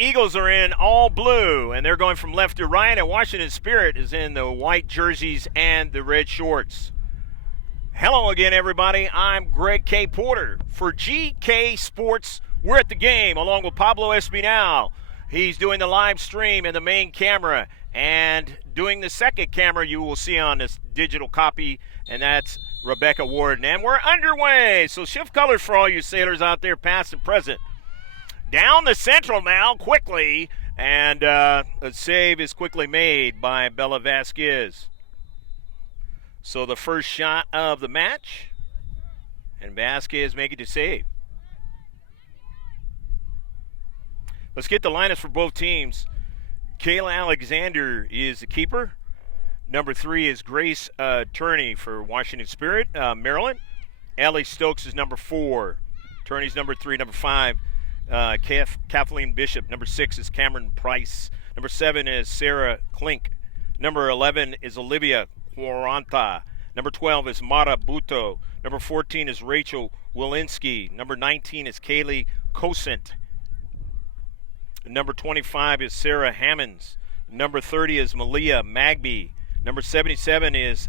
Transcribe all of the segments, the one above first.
Eagles are in all blue, and they're going from left to right, and Washington Spirit is in the white jerseys and the red shorts. Hello again, everybody. I'm Greg K. Porter for GK Sports. We're at the game along with Pablo Espinal. He's doing the live stream and the main camera, and doing the second camera you will see on this digital copy, and that's Rebecca Warden. And we're underway, so shift colors for all you sailors out there, past and present. Down the central now, quickly, and a save is quickly made by Bella Vasquez. So the first shot of the match, and Vasquez making the save. Let's get the lineups for both teams. Kayla Alexander is the keeper. Number 3 is Grace Turney for Washington Spirit, Maryland. Ellie Stokes is number 4. Turney's number 3. Number 5, Kathleen Bishop. Number 6 is Cameron Price. Number 7 is Sarah Klink. Number 11 is Olivia Quaranta. Number 12 is Mara Buto. Number 14 is Rachel Wilinski. Number 19 is Kaylee Cosent. Number 25 is Sarah Hammonds. Number 30 is Malia Magby. Number 77 is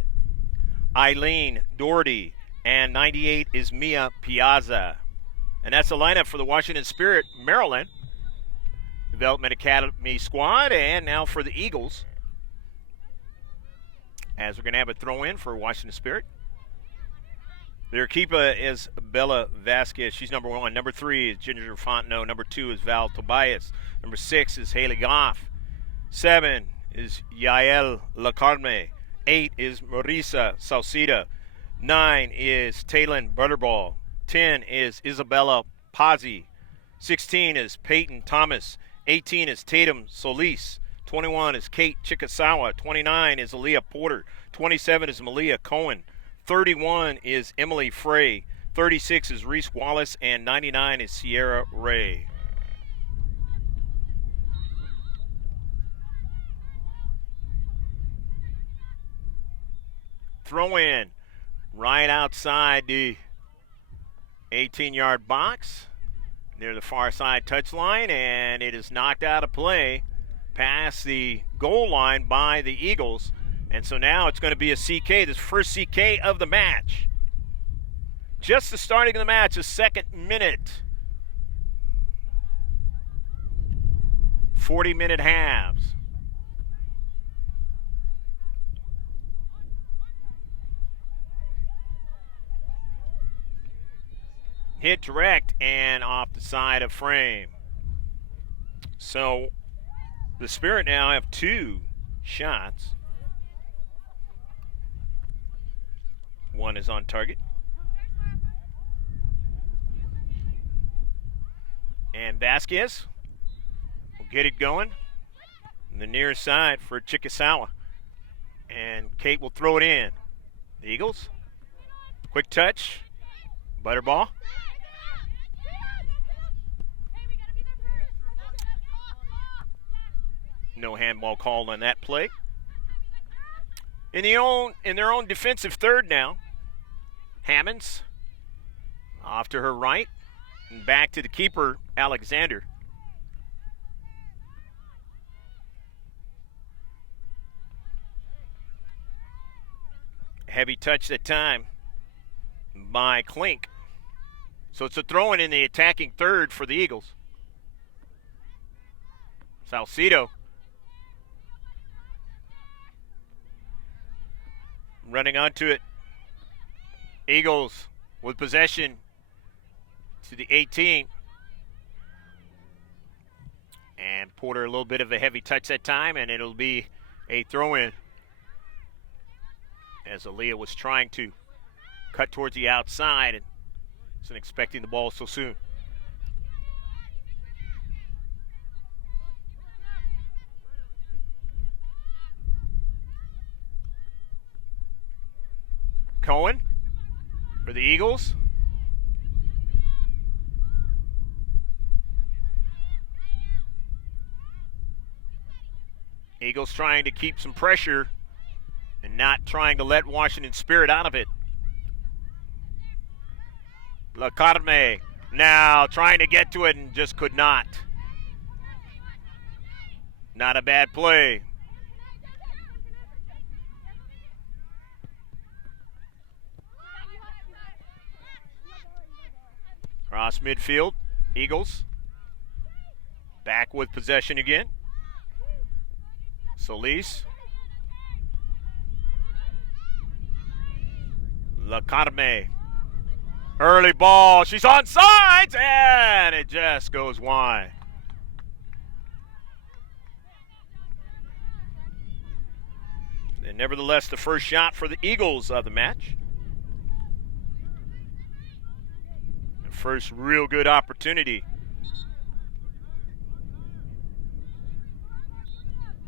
Eileen Doherty. And 98 is Mia Piazza. And that's the lineup for the Washington Spirit, Maryland Development Academy squad. And now for the Eagles, as we're going to have a throw-in for Washington Spirit. Their keeper is Bella Vasquez. She's number 1. Number 3 is Ginger Fontenot. Number 2 is Val Tobias. Number 6 is Haley Goff. 7 is Yael Lacarme. 8 is Marisa Salcida. 9 is Taylin Butterball. 10 is Isabella Pazzi. 16 is Peyton Thomas. 18 is Tatum Solis. 21 is Kate Chikasawa. 29 is Aaliyah Porter. 27 is Malia Cohen. 31 is Emily Frey. 36 is Reese Wallace. And 99 is Sierra Ray. Throw in right outside the 18-yard box near the far side touchline, and it is knocked out of play past the goal line by the Eagles. And so now it's going to be a CK, this first CK of the match. Just the starting of the match, the second minute. 40-minute halves. Hit direct and off the side of frame. So the Spirit now have 2 shots. One is on target. And Vasquez will get it going on the near side for Chikasawa. And Kate will throw it in. The Eagles, quick touch, Butterball. No handball called on that play. In their own defensive third now, Hammonds off to her right and back to the keeper, Alexander. Heavy touch that time by Klink. So it's a throw-in in the attacking third for the Eagles. Salcido running onto it. Eagles with possession to the 18. And Porter a little bit of a heavy touch that time, and it'll be a throw-in as Aaliyah was trying to cut towards the outside and wasn't expecting the ball so soon. Cohen for the Eagles. Eagles trying to keep some pressure and not trying to let Washington Spirit out of it. Lacarme now trying to get to it and just could not. Not a bad play. Cross midfield, Eagles. Back with possession again. Solis. Lacarme. Early ball. She's on sides, and it just goes wide. And nevertheless, the first shot for the Eagles of the match. The first real good opportunity.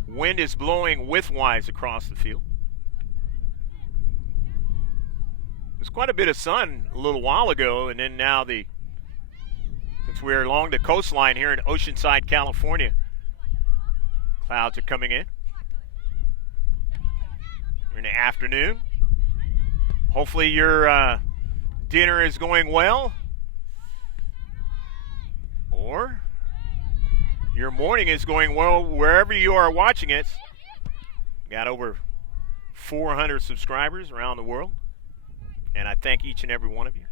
Wind is blowing widthwise across the field. There's quite a bit of sun a little while ago, and then now since we're along the coastline here in Oceanside, California, clouds are coming in. We're in the afternoon. Hopefully your dinner is going well, or your morning is going well wherever you are watching it. Got over 400 subscribers around the world, and I thank each and every one of you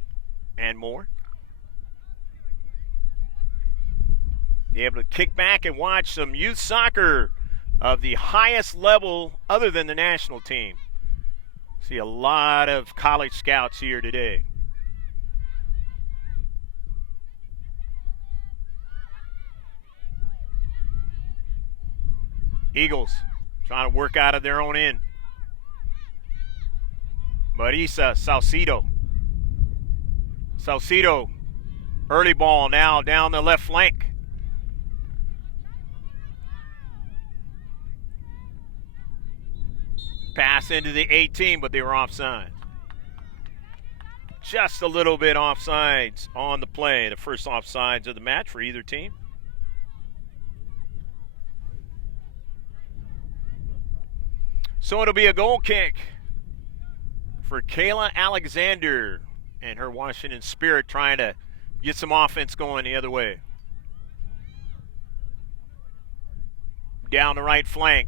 and more. Be able to kick back and watch some youth soccer of the highest level other than the national team. See a lot of college scouts here today. Eagles trying to work out of their own end. Marisa Salcido. Salcido, early ball now down the left flank. Pass into the 18, but they were offside. Just a little bit offsides on the play. The first offsides of the match for either team. So it'll be a goal kick for Kayla Alexander and her Washington Spirit, trying to get some offense going the other way. Down the right flank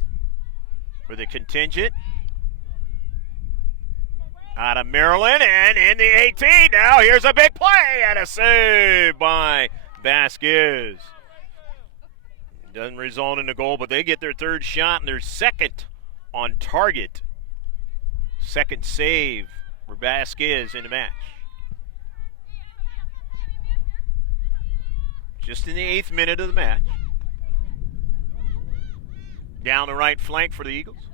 for the contingent. Out of Maryland, and in the 18 now. Here's a big play and a save by Vasquez. Doesn't result in a goal, but they get their third shot and their second on target. Second save for Vasquez in the match. Just in the 8th minute of the match. Down the right flank for the Eagles.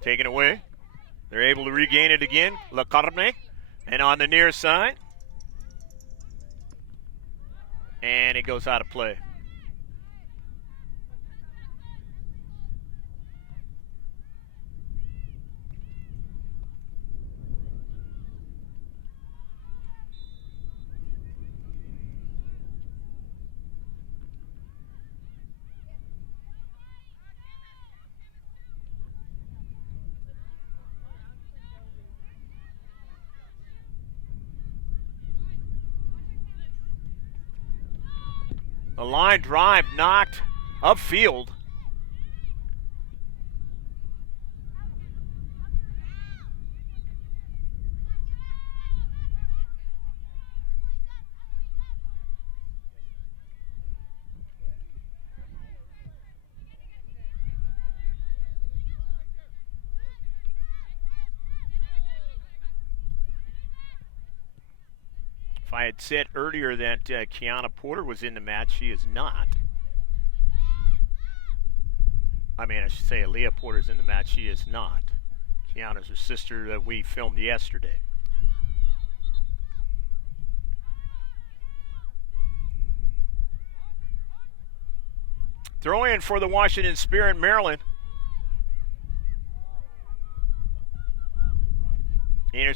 Taken away. They're able to regain it again. Lacarme. And on the near side. And it goes out of play. A line drive knocked upfield. If I had said earlier that Kiana Porter was in the match, she is not. I mean, I should say Aaliyah Porter's in the match. She is not. Kiana's her sister that we filmed yesterday. Throw in for the Washington Spirit, Maryland.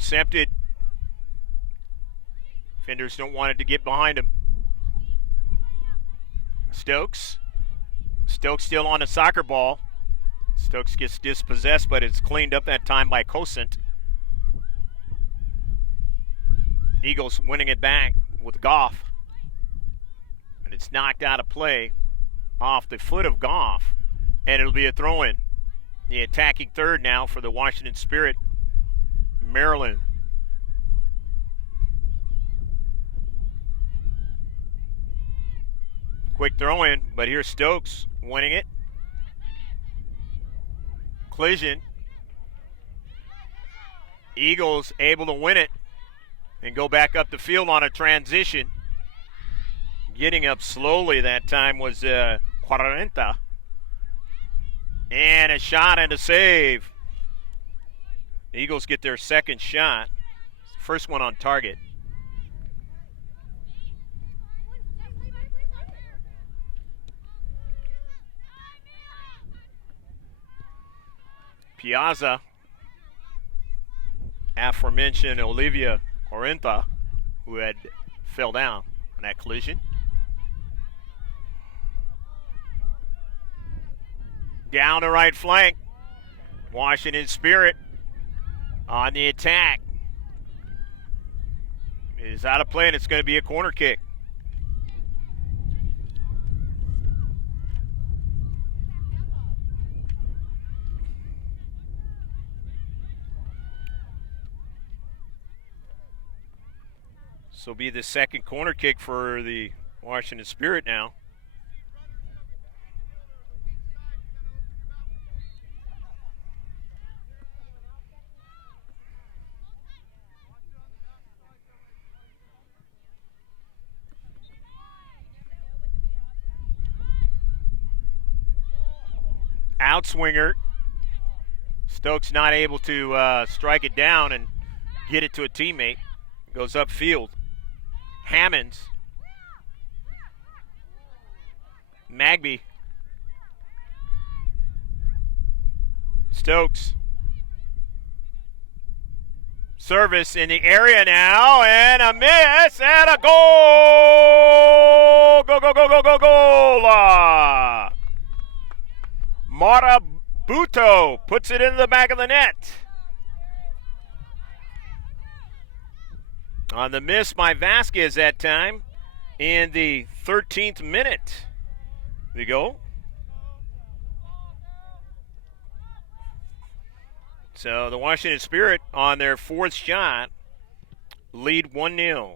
intercepted. Defenders don't want it to get behind him. Stokes still on the soccer ball. Stokes gets dispossessed, but it's cleaned up that time by Cosent. Eagles winning it back with Goff. And it's knocked out of play off the foot of Goff. And it'll be a throw-in. The attacking third now for the Washington Spirit. Maryland. Quick throw-in, but here's Stokes winning it. Collision. Eagles able to win it and go back up the field on a transition. Getting up slowly that time was 40. And a shot and a save. The Eagles get their second shot. First one on target. Piazza, aforementioned Olivia Corinta, who had fell down on that collision. Down the right flank. Washington Spirit on the attack. It is out of play, and it's going to be a corner kick. So be the second corner kick for the Washington Spirit now. Outswinger. Stokes not able to strike it down and get it to a teammate. Goes upfield. Hammonds. Magby. Stokes. Service in the area now, and a miss, and a goal! Go, go, go, go, go, goal! Marabuto puts it into the back of the net. On the miss by Vasquez that time in the 13th minute. There you go. So the Washington Spirit on their fourth shot lead 1-0.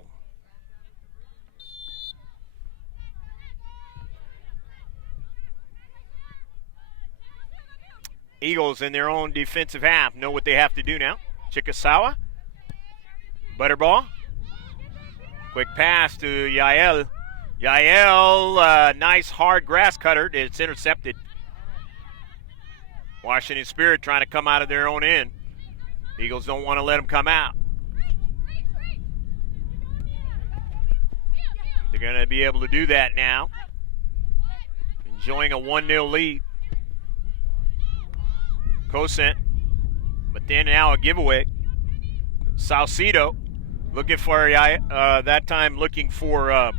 Eagles in their own defensive half know what they have to do now. Chikasawa. Butterball. Quick pass to Yael. Yael, nice hard grass cutter. It's intercepted. Washington Spirit trying to come out of their own end. Eagles don't want to let them come out. They're going to be able to do that now. Enjoying a 1-0 lead. Cosent. But then now a giveaway. Salcido looking for, that time looking for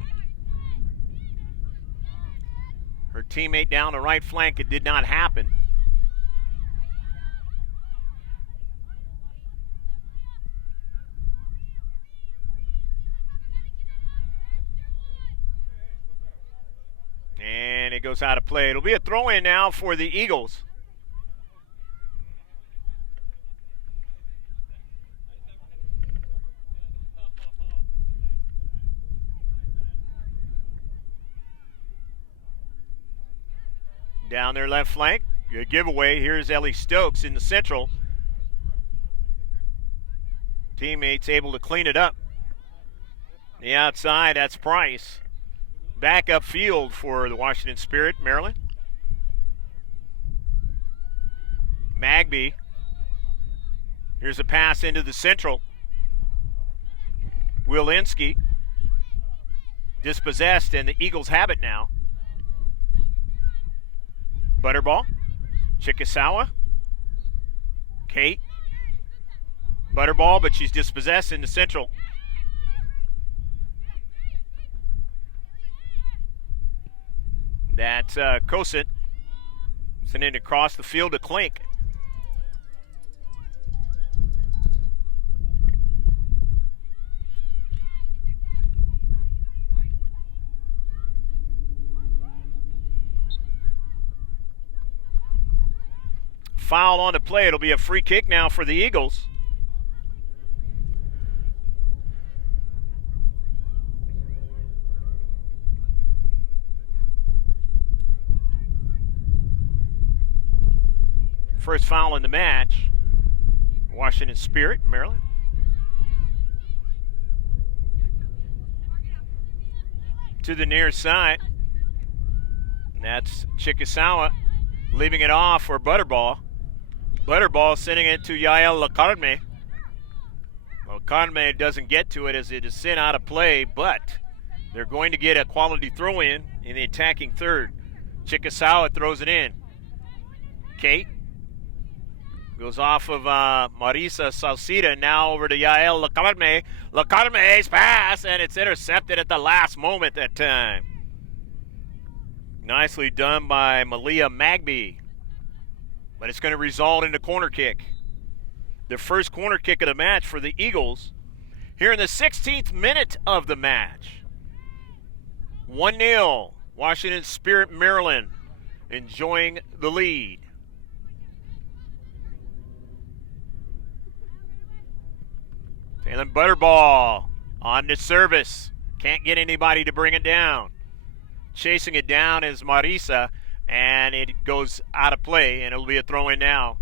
her teammate down the right flank. It did not happen. And it goes out of play. It'll be a throw-in now for the Eagles. Down their left flank. Good giveaway. Here's Ellie Stokes in the central. Teammates able to clean it up. The outside, that's Price. Back upfield for the Washington Spirit, Maryland. Magby. Here's a pass into the central. Wilinski. Dispossessed, and the Eagles have it now. Butterball. Chikasawa. Kate. Butterball, but she's dispossessed in the central. That's Cosett sending it across the field to Klink. Foul on the play. It'll be a free kick now for the Eagles. First foul in the match. Washington Spirit, Maryland. To the near side. And that's Chickasawa leaving it off for Butterball. Butterball sending it to Yael Lacarme. Lacarme doesn't get to it as it is sent out of play, but they're going to get a quality throw-in in the attacking third. Chickasawa throws it in. Kate goes off of Marisa Salcida, now over to Yael Lacarme. Lacarme's pass, and it's intercepted at the last moment that time. Nicely done by Malia Magby. But it's going to result in a corner kick. The first corner kick of the match for the Eagles here in the 16th minute of the match. 1-0, Washington Spirit, Maryland enjoying the lead. Taylor Butterball on the service. Can't get anybody to bring it down. Chasing it down is Marisa. And it goes out of play, and it'll be a throw-in now.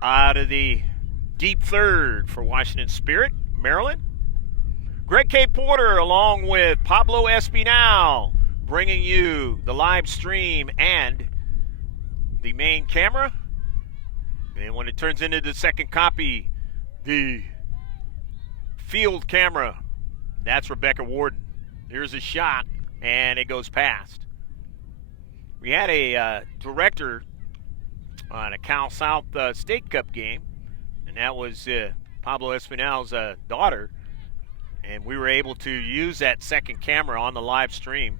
Out of the deep third for Washington Spirit, Maryland. Greg K. Porter along with Pablo Espinal bringing you the live stream and the main camera. And when it turns into the second copy, the field camera, that's Rebecca Warden. Here's a shot, and it goes past. We had a director on a Cal South State Cup game, and that was Pablo Espinal's daughter, and we were able to use that second camera on the live stream,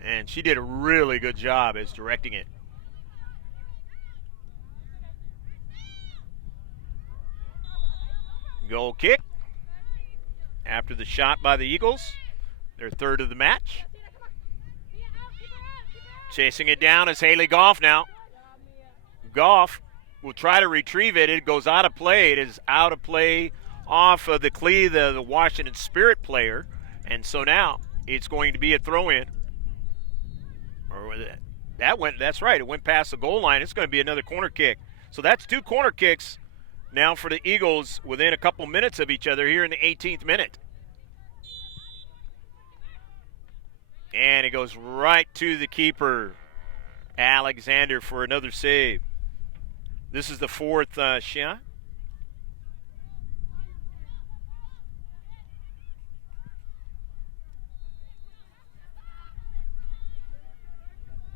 and she did a really good job as directing it. Goal kick after the shot by the Eagles, their third of the match. Chasing it down is Haley Goff now. Goff will try to retrieve it. It goes out of play. It is out of play off of the Clee, the Washington Spirit player. And so now it's going to be a throw-in. That's right. It went past the goal line. It's going to be another corner kick. So that's two corner kicks now for the Eagles within a couple minutes of each other here in the 18th minute. And it goes right to the keeper, Alexander, for another save. This is the fourth shot.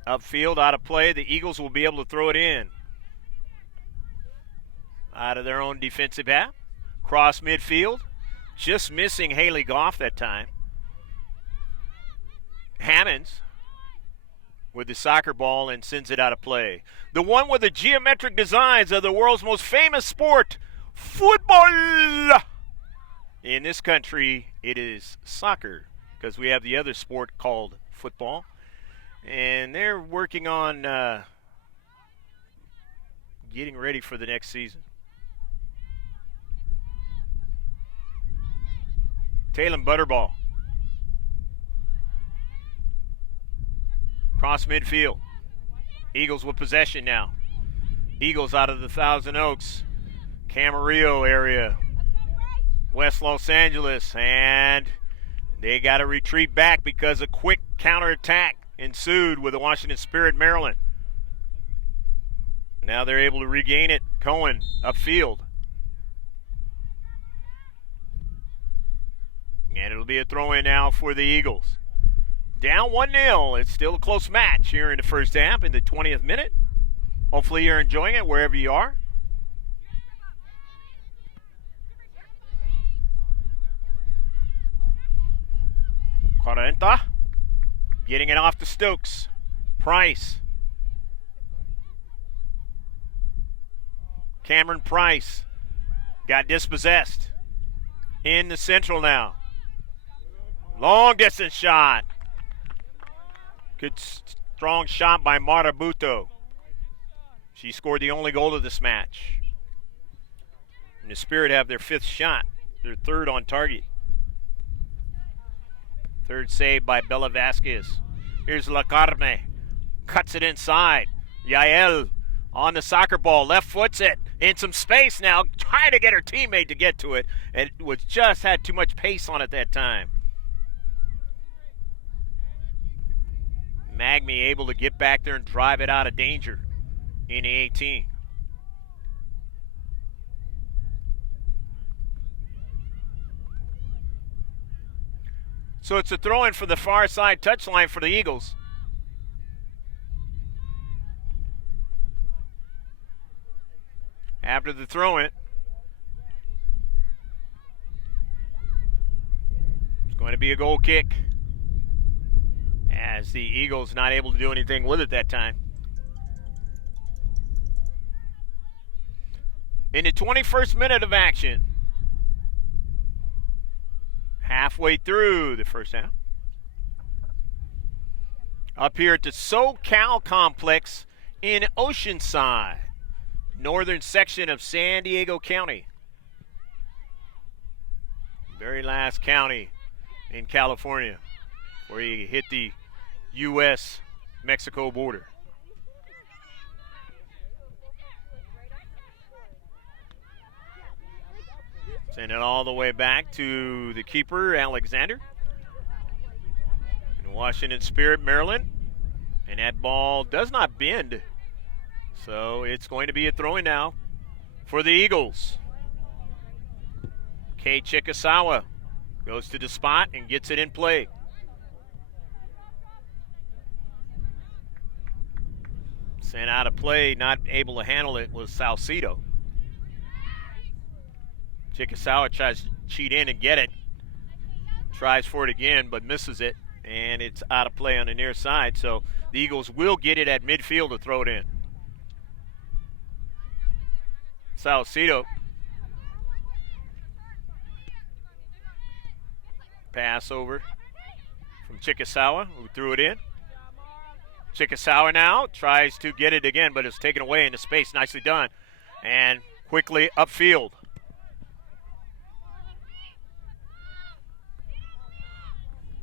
Upfield, out of play. The Eagles will be able to throw it in. Out of their own defensive half. Cross midfield. Just missing Haley Goff that time. Hammonds with the soccer ball and sends it out of play. The one with the geometric designs of the world's most famous sport, football. In this country, it is soccer because we have the other sport called football. And they're working on getting ready for the next season. Taylor Butterball. Cross midfield. Eagles with possession now. Eagles out of the Thousand Oaks, Camarillo area, West Los Angeles, and they got to retreat back because a quick counterattack ensued with the Washington Spirit, Maryland. Now they're able to regain it. Cohen upfield. And it'll be a throw-in now for the Eagles. Down 1-0. It's still a close match here in the first half in the 20th minute. Hopefully you're enjoying it wherever you are. Quarenta. Getting it off to Stokes. Price. Cameron Price got dispossessed. In the central now. Long distance shot. Good strong shot by Marabuto. She scored the only goal of this match. And the Spirit have their 5th shot. Their 3rd on target. 3rd save by Bella Vasquez. Here's La Carne. Cuts it inside. Yael on the soccer ball. Left foots it. In some space now. Trying to get her teammate to get to it. And it was just had too much pace on it that time. Magmi able to get back there and drive it out of danger in the 18. So it's a throw-in for the far side touchline for the Eagles. After the throw-in, it's going to be a goal kick, as the Eagles not able to do anything with it that time. In the 21st minute of action, halfway through the first half, up here at the SoCal Complex in Oceanside, northern section of San Diego County. Very last county in California where you hit the U.S.-Mexico border. Send it all the way back to the keeper, Alexander. And Washington Spirit, Maryland. And that ball does not bend. So it's going to be a throw-in now for the Eagles. Kei Chikasawa goes to the spot and gets it in play. Sent out of play, not able to handle it, was Salcido. Chikasawa tries to cheat in and get it. Tries for it again, but misses it. And it's out of play on the near side. So the Eagles will get it at midfield to throw it in. Salcido. Pass over from Chikasawa, who threw it in. Chikasawa now tries to get it again, but it's taken away into space. Nicely done. And quickly upfield.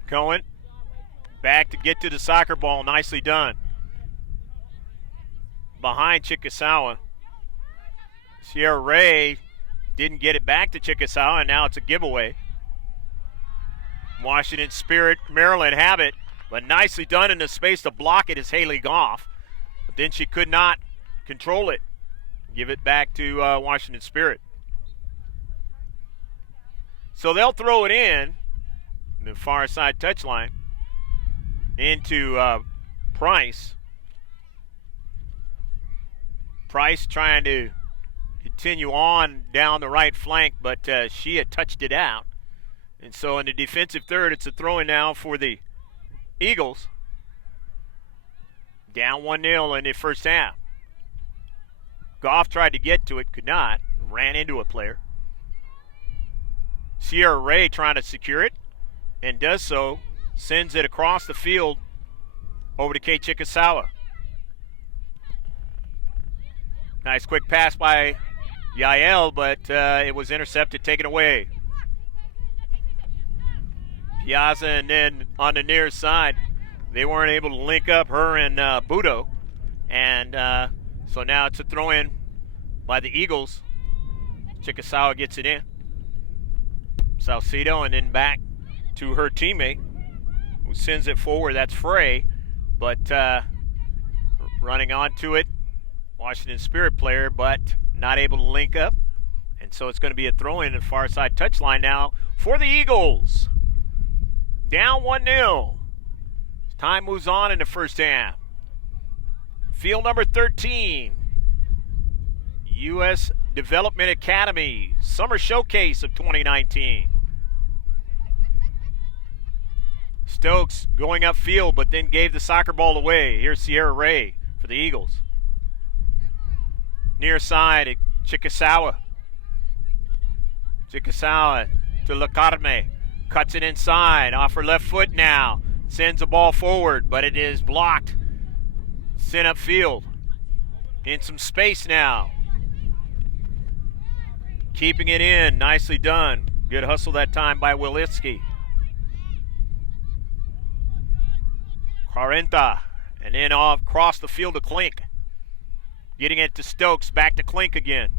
Cohen back to get to the soccer ball. Nicely done. Behind Chikasawa. Sierra Ray didn't get it back to Chikasawa, and now it's a giveaway. Washington Spirit, Maryland have it, but nicely done in the space to block it is Haley Goff. But then she could not control it. Give it back to Washington Spirit. So they'll throw it in the far side touchline into Price. Price trying to continue on down the right flank, but she had touched it out. And so in the defensive third, it's a throw-in now for the Eagles. Down 1-0 in the first half. Goff tried to get to it, could not. Ran into a player. Sierra Ray trying to secure it, and does so. Sends it across the field over to Kei Chikasawa. Nice quick pass by Yael, but it was intercepted, taken away. Piazza, and then on the near side, they weren't able to link up her and Budo. And so now it's a throw-in by the Eagles. Chikasawa gets it in. Salcido, and then back to her teammate, who sends it forward. That's Frey, but running onto it, Washington Spirit player, but not able to link up. And so it's going to be a throw-in at far side touchline now for the Eagles. Down 1-0. As time moves on in the first half. Field number 13. U.S. Development Academy Summer Showcase of 2019. Stokes going upfield, but then gave the soccer ball away. Here's Sierra Ray for the Eagles. Near side, Chikasawa. Chikasawa to Lacarme. Cuts it inside, off her left foot now. Sends the ball forward, but it is blocked. Sent upfield. In some space now. Keeping it in, nicely done. Good hustle that time by Wilitsky. 40, and then off across the field to Klink. Getting it to Stokes, back to Klink again.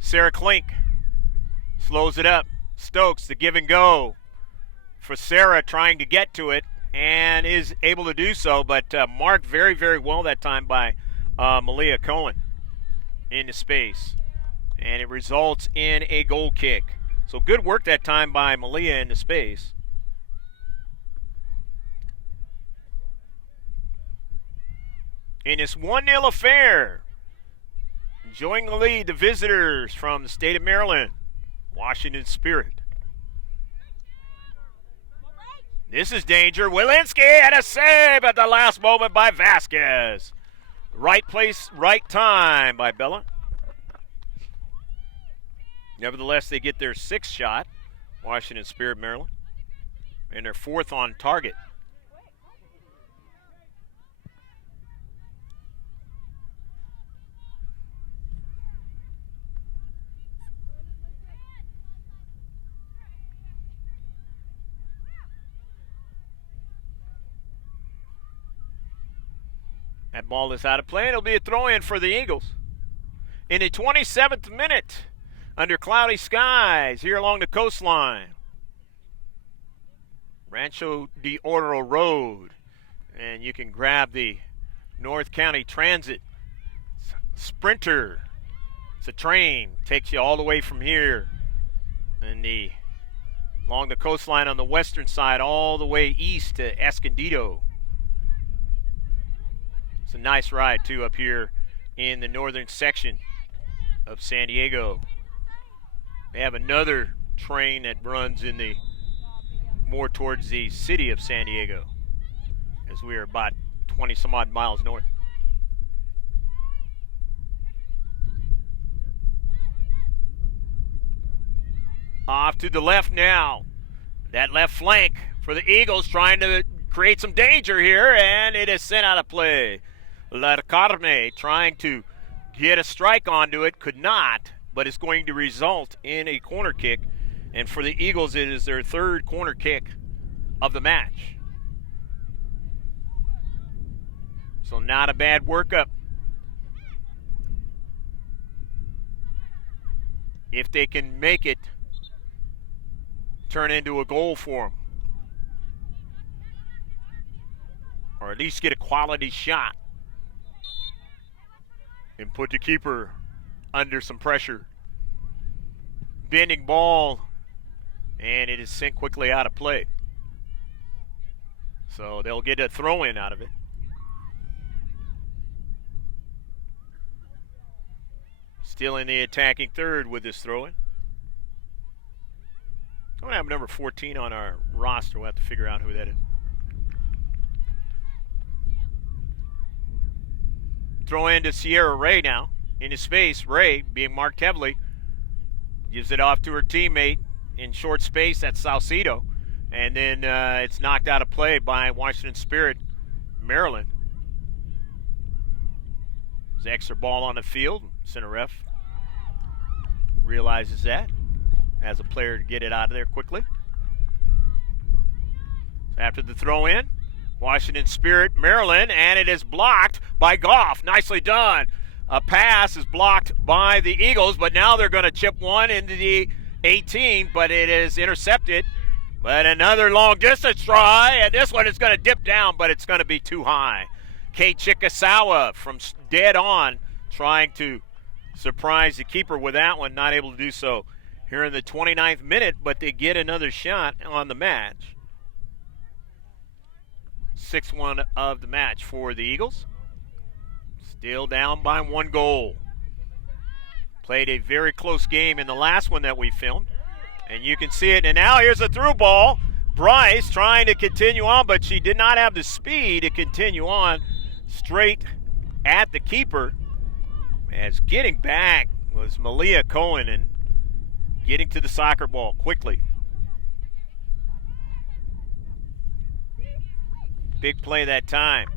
Sarah Klink slows it up. Stokes, the give and go for Sarah, trying to get to it, and is able to do so, but marked very, very well that time by Malia Cohen into space. And it results in a goal kick. So good work that time by Malia into space. In this 1-0 affair, enjoying the lead, the visitors from the state of Maryland, Washington Spirit. This is danger. Walensky and a save at the last moment by Vasquez. Right place, right time by Bella. Nevertheless, they get their 6th shot, Washington Spirit, Maryland, and their 4th on target. That ball is out of play, and it'll be a throw-in for the Eagles. In the 27th minute, under cloudy skies here along the coastline. Rancho de Oro Road. And you can grab the North County Transit Sprinter. It's a train, takes you all the way from here and along the coastline on the western side all the way east to Escondido. It's a nice ride, too, up here in the northern section of San Diego. They have another train that runs in the more towards the city of San Diego, as we are about 20-some-odd miles north. Off to the left now. That left flank for the Eagles, trying to create some danger here, and it is sent out of play. La Carme trying to get a strike onto it, could not, but it's going to result in a corner kick. And for the Eagles, it is their 3rd corner kick of the match. So not a bad workup. If they can make it turn into a goal for them, or at least get a quality shot and put the keeper under some pressure. Bending ball, and it is sent quickly out of play. So they'll get a throw-in out of it. Still in the attacking third with this throw-in. I don't have number 14 on our roster. We'll have to figure out who that is. Throw in to Sierra Ray now. In his space, Ray, being marked heavily, gives it off to her teammate in short space. That's Salcido. And then it's knocked out of play by Washington Spirit, Maryland. There's extra ball on the field. Center ref realizes that. Has a player to get it out of there quickly. After the throw in, Washington Spirit, Maryland, and it is blocked by Goff. Nicely done. A pass is blocked by the Eagles, but now they're going to chip one into the 18, but it is intercepted. But another long distance try, and this one is going to dip down, but it's going to be too high. Kate Chikasawa from dead on, trying to surprise the keeper with that one, not able to do so here in the 29th minute, but they get another shot on the match. 6-1 of the match for the Eagles. Still down by 1 goal. Played a very close game in the last one that we filmed. And you can see it. And now here's a through ball. Bryce trying to continue on, but she did not have the speed to continue on straight at the keeper. As getting back was Malia Cohen and getting to the soccer ball quickly. Big play that time.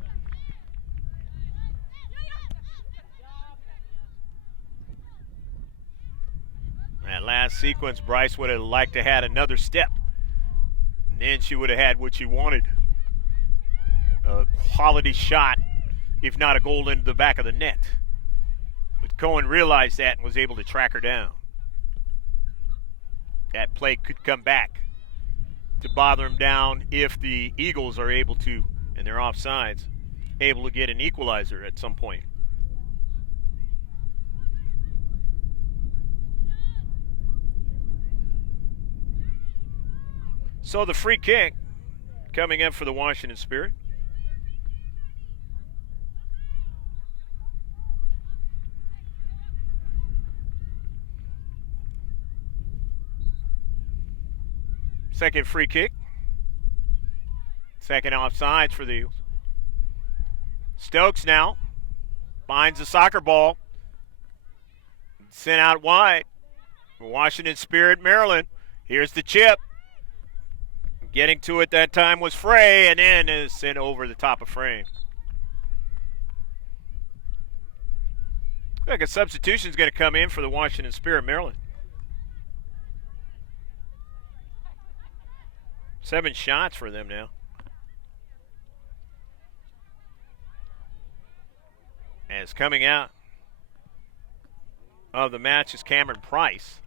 That last sequence, Bryce would have liked to have had another step. And then she would have had what she wanted. A quality shot, if not a goal into the back of the net. But Cohen realized that and was able to track her down. That play could come back to bother him down if the Eagles are able to, and they're offsides, able to get an equalizer at some point. So the free kick coming up for the Washington Spirit. Second free kick. Second offsides for the Eagles. Stokes now finds the soccer ball. Sent out wide. Washington Spirit, Maryland. Here's the chip. Getting to it that time was Frey, and then is sent over the top of frame. Looks like a substitution is going to come in for the Washington Spirit, Maryland. 7 shots for them now. As coming out of the match is Cameron Price.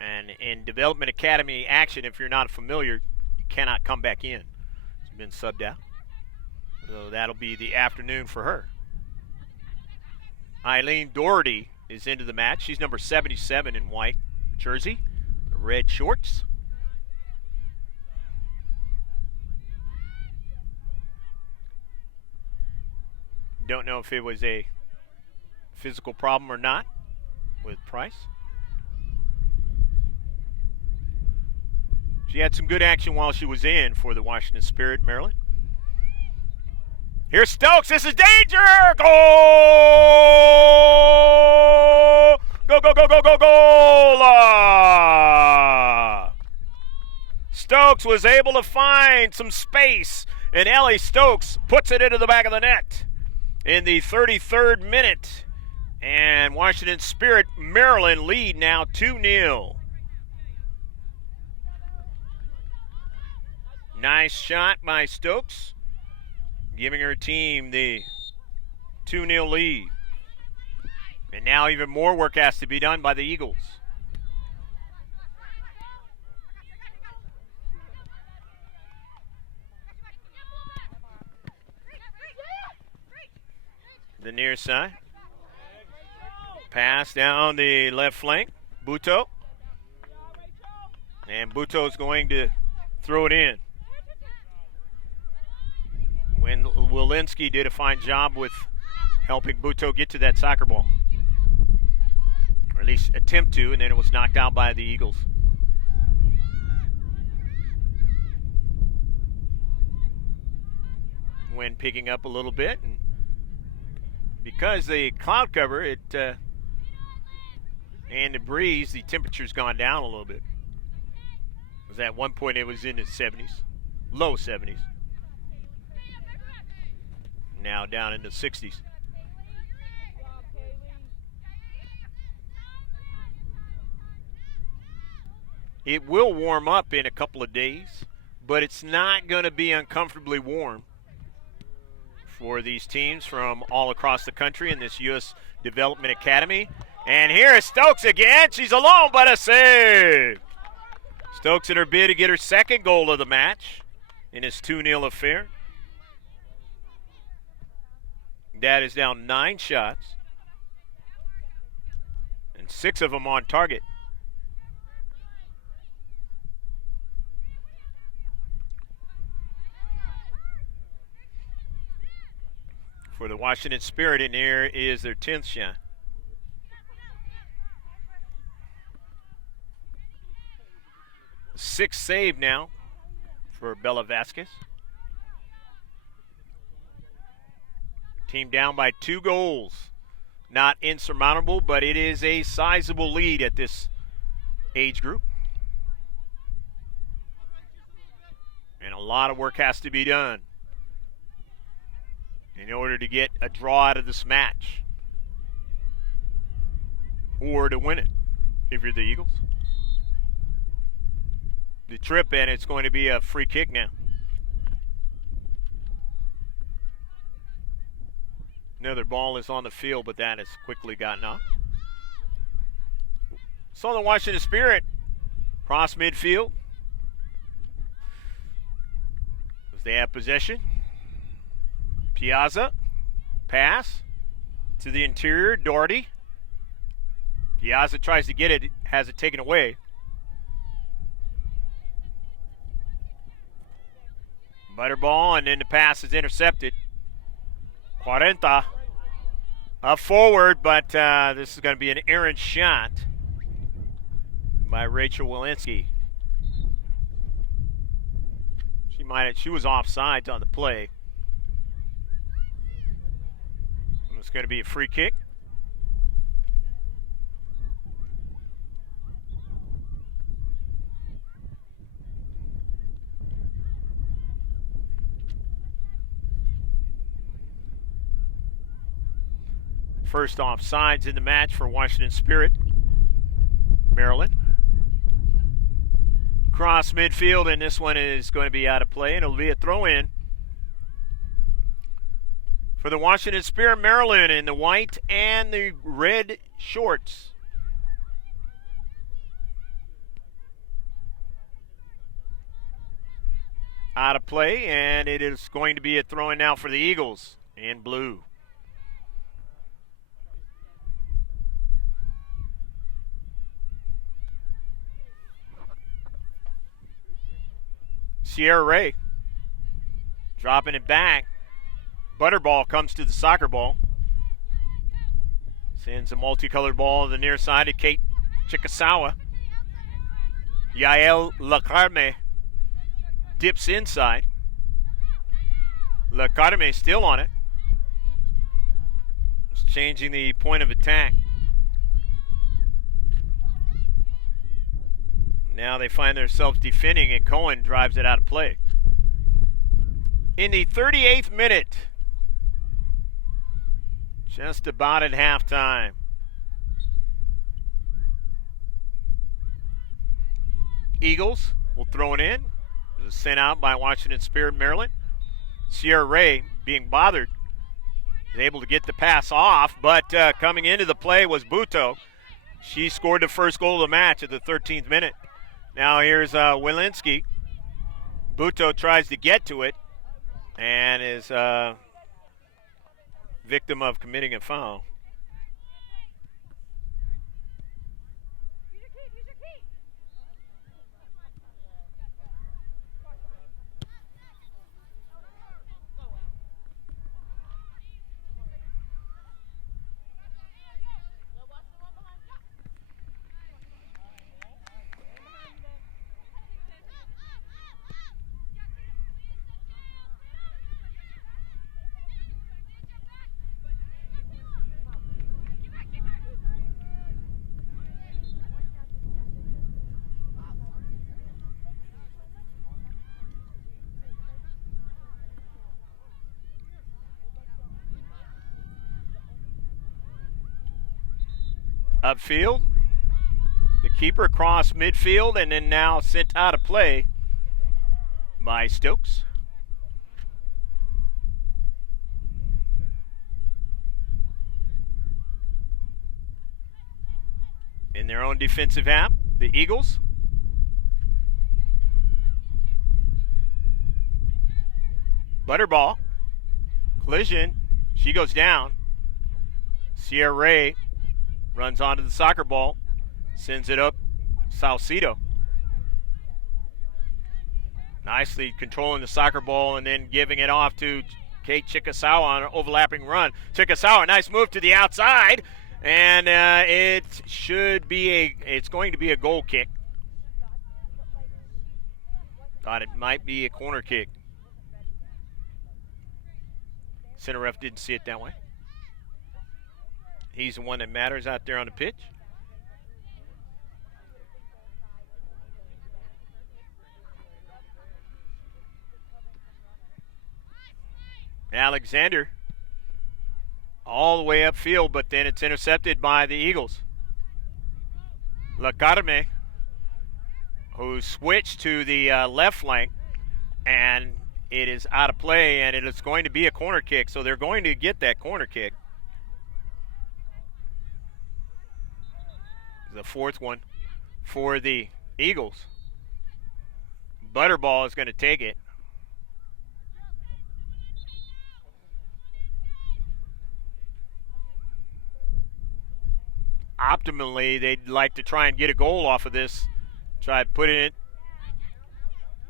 And in Development Academy action, if you're not familiar, you cannot come back in. She's been subbed out. So that'll be the afternoon for her. Eileen Doherty is into the match. She's number 77 in white jersey, red shorts. Don't know if it was a physical problem or not with Price. She had some good action while she was in for the Washington Spirit, Maryland. Here's Stokes. This is danger. Goal! Go, go, go, go, go, goal! Stokes was able to find some space, and Ellie Stokes puts it into the back of the net in the 33rd minute. And Washington Spirit, Maryland lead now 2-0. Nice shot by Stokes, giving her team the 2-0 lead. And now even more work has to be done by the Eagles. The near side. Pass down the left flank. Buto. And Buto's going to throw it in. When Walensky did a fine job with helping Buto get to that soccer ball. Or at least attempt to, and then it was knocked out by the Eagles. When picking up a little bit, and because the cloud cover, and the breeze, the temperature's gone down a little bit. Because at one point it was in the 70s, low 70s. Now down in the 60s. It will warm up in a couple of days, but it's not going to be uncomfortably warm for these teams from all across the country in this U.S. Development Academy. And here is Stokes again. She's alone, but a save. Stokes in her bid to get her second goal of the match in this 2-0 affair. That is down 9 shots, and 6 of them on target. For the Washington Spirit, in here is their 10th shot. sixth save now for Bella Vasquez. Team down by 2 goals. Not insurmountable, but it is a sizable lead at this age group. And a lot of work has to be done in order to get a draw out of this match, or to win it if you're the Eagles. The trip, and it's going to be a free kick now. Another ball is on the field, but that has quickly gotten off. So the Washington Spirit cross midfield. As they have possession. Piazza, pass to the interior, Doherty. Piazza tries to get it, has it taken away. Butterball, and then the pass is intercepted. 40 up forward, but this is going to be an errant shot by Rachel Walensky. She was offside on the play. And it's going to be a free kick. First offsides in the match for Washington Spirit. Maryland. Cross midfield, and this one is going to be out of play, and it'll be a throw-in for the Washington Spirit. Maryland in the white and the red shorts. Out of play, and it is going to be a throw-in now for the Eagles in blue. Sierra Ray dropping it back. Butterball comes to the soccer ball. Sends a multicolored ball to the near side to Kate Chikasawa. Yael Lacarme dips inside. Lacarme still on it. It's changing the point of attack. Now they find themselves defending, and Cohen drives it out of play. In the 38th minute, just about at halftime, Eagles will throw it in. It was sent out by Washington Spirit, Maryland. Sierra Ray, being bothered, is able to get the pass off, but coming into the play was Buto. She scored the first goal of the match at the 13th minute. Now here's Walensky. Buto tries to get to it and is victim of committing a foul. Upfield, the keeper across midfield, and then now sent out of play by Stokes. In their own defensive half, the Eagles. Butterball, collision, she goes down. Sierra Ray runs onto the soccer ball, sends it up Salcido. Nicely controlling the soccer ball and then giving it off to Kate Chikasawa on an overlapping run. Chikasawa, nice move to the outside, and it's going to be a goal kick. Thought it might be a corner kick. Center ref didn't see it that way. He's the one that matters out there on the pitch. Alexander all the way upfield, but then it's intercepted by the Eagles. La Carme, who switched to the left flank, and it is out of play, and it is going to be a corner kick, so they're going to get that corner kick. The fourth one for the Eagles. Butterball is going to take it. Optimally, they'd like to try and get a goal off of this. Try putting it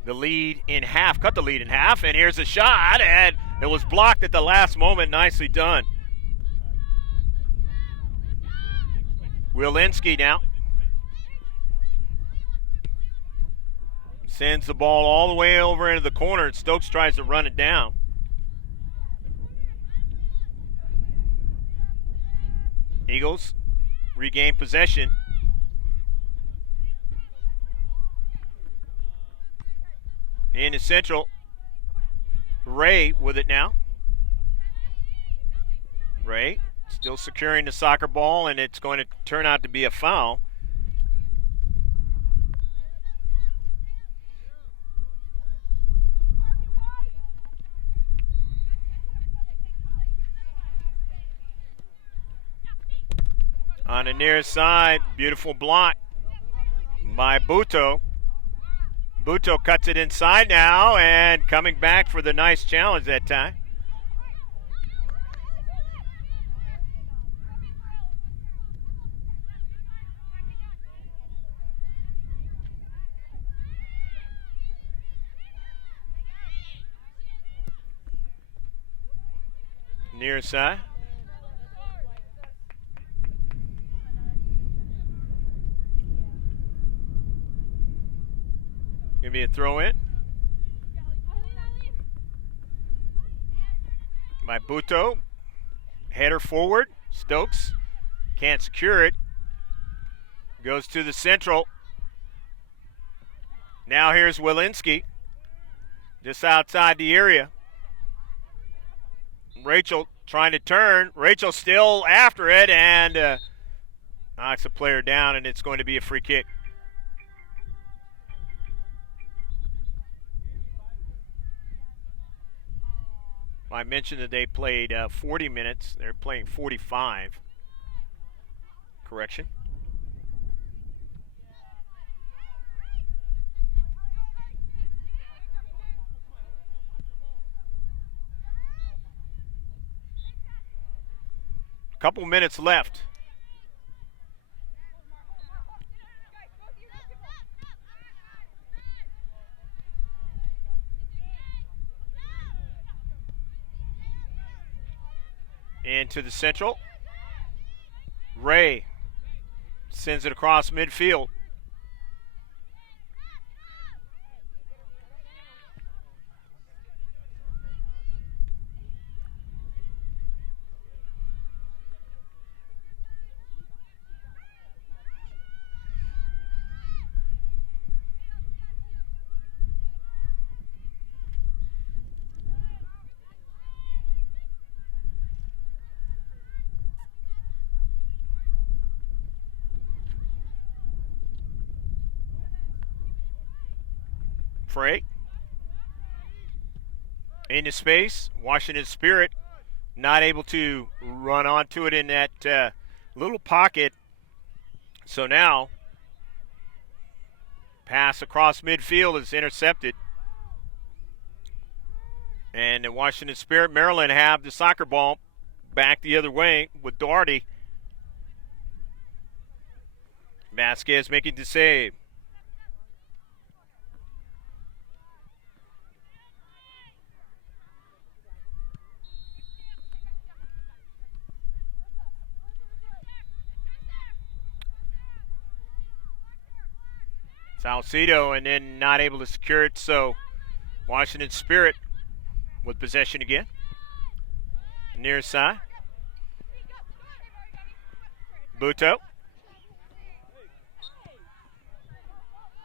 the lead in half, cut the lead in half, and here's a shot, and it was blocked at the last moment. Nicely done. Wilinski now sends the ball all the way over into the corner, and Stokes tries to run it down. Eagles regain possession. In the central, Ray with it now. Ray still securing the soccer ball, and it's going to turn out to be a foul. On the near side, beautiful block by Buto. Buto cuts it inside now, and coming back for the nice challenge that time. Near side. Gonna be a throw in by Buto. Header forward. Stokes can't secure it. Goes to the central. Now here's Wilinski, just outside the area. Rachel trying to turn. Rachel still after it, and knocks a player down, and it's going to be a free kick. I mentioned that they played 40 minutes. They're playing 45. Correction. Couple minutes left. Into the central. Ray sends it across midfield. Frey into space. Washington Spirit not able to run onto it in that little pocket. So now pass across midfield is intercepted. And the Washington Spirit, Maryland have the soccer ball back the other way with Doherty. Vasquez making the save. It's Salcedo, and then not able to secure it, so Washington Spirit with possession again. Near side. Buto.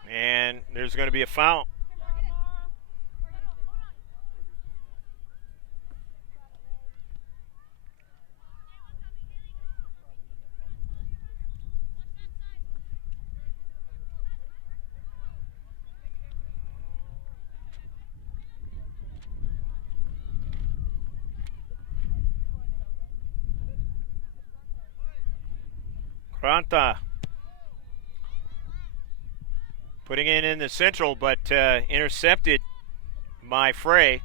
And there's going to be a foul. Granta putting it in the central, but intercepted by Frey,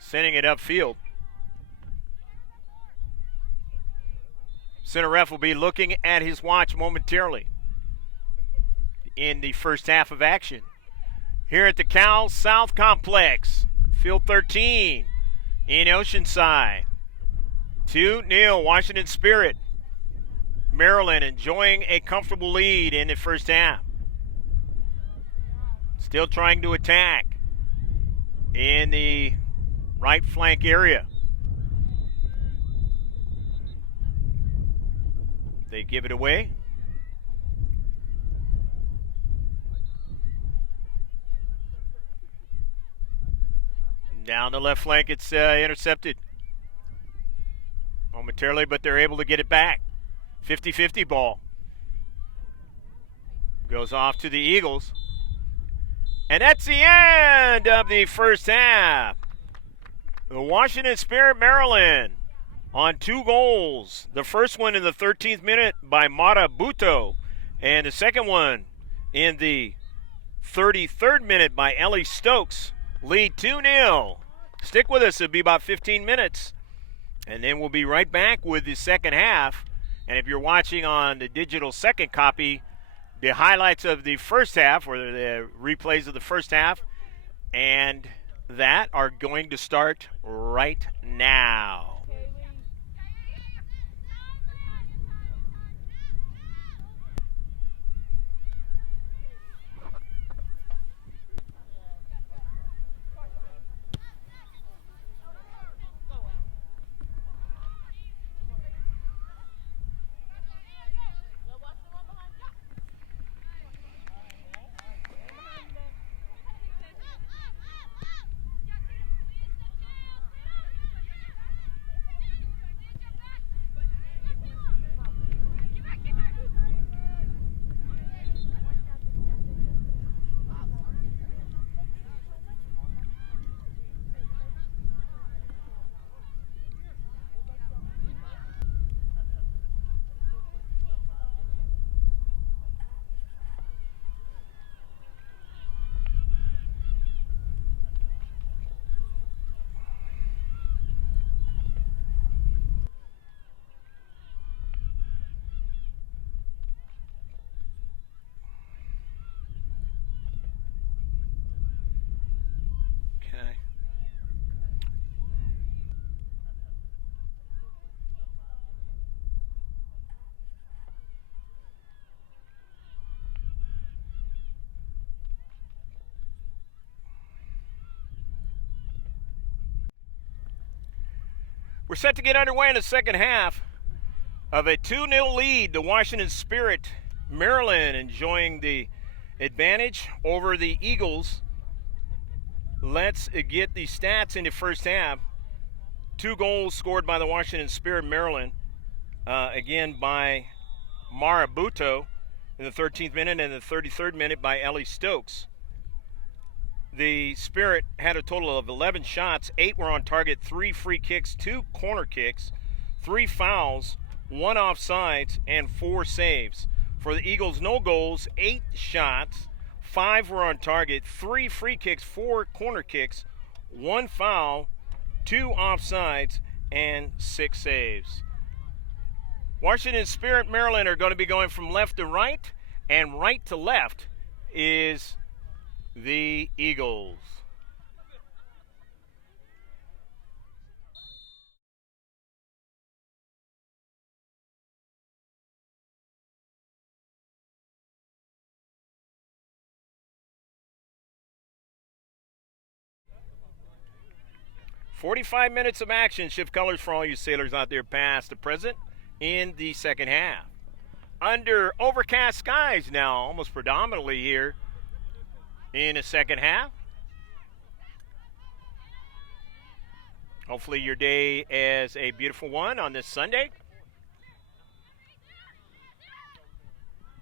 sending it upfield. Center ref will be looking at his watch momentarily in the first half of action. Here at the Cal South Complex, Field 13 in Oceanside. 2-0 Washington Spirit. Maryland enjoying a comfortable lead in the first half. Still trying to attack in the right flank area. They give it away. Down the left flank, it's intercepted momentarily, but they're able to get it back. 50-50 ball. Goes off to the Eagles. And that's the end of the first half. The Washington Spirit Maryland on 2 goals. The first one in the 13th minute by Mara Buto, and the second one in the 33rd minute by Ellie Stokes. Lead 2-0. Stick with us. It'll be about 15 minutes, and then we'll be right back with the second half. And if you're watching on the digital second copy, the highlights of the first half, or the replays of the first half, and that are going to start right now. We're set to get underway in the second half of a 2-0 lead. The Washington Spirit, Maryland, enjoying the advantage over the Eagles. Let's get the stats in the first half. 2 goals scored by the Washington Spirit, Maryland, again by Mara Buto in the 13th minute and the 33rd minute by Ellie Stokes. The Spirit had a total of 11 shots, 8 were on target, 3 free kicks, 2 corner kicks, 3 fouls, 1 offsides, and 4 saves. For the Eagles, no goals, 8 shots, 5 were on target, 3 free kicks, 4 corner kicks, 1 foul, 2 offsides, and 6 saves. Washington Spirit, Maryland are going to be going from left to right, and right to left is the Eagles. 45 minutes of action. Shift colors for all you sailors out there, past to present, in the second half. Under overcast skies now, almost predominantly here in the second half. Hopefully your day is a beautiful one on this Sunday.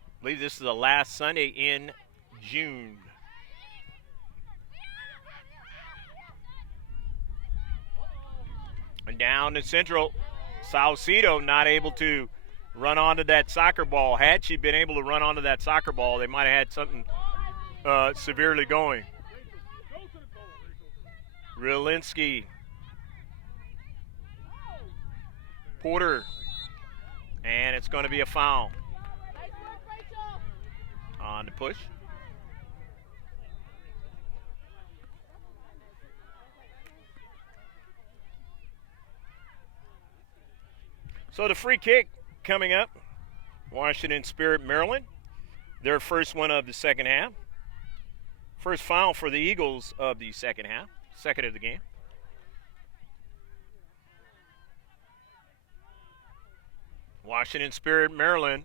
I believe this is the last Sunday in June. And down to Central, Saucedo not able to run onto that soccer ball. Had she been able to run onto that soccer ball, they might have had something severely going. Rilinski. Porter. And it's going to be a foul. On the push. So the free kick coming up. Washington Spirit, Maryland. Their first one of the second half. First foul for the Eagles of the second half. Second of the game. Washington Spirit, Maryland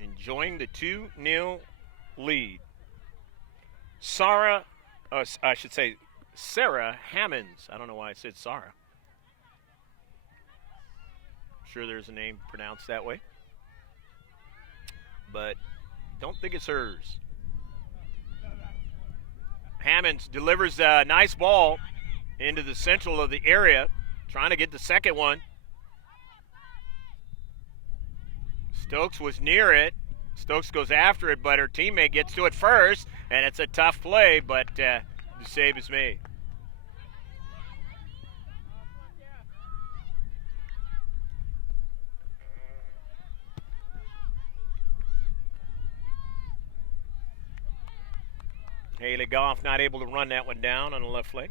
enjoying the 2-0 lead. Sarah Hammonds. I don't know why I said Sarah. Sure there's a name pronounced that way, but don't think it's hers. Hammonds delivers a nice ball into the central of the area, trying to get the second one. Stokes was near it. Stokes goes after it, but her teammate gets to it first, and it's a tough play, but the save is made. Haley Goff not able to run that one down on the left leg.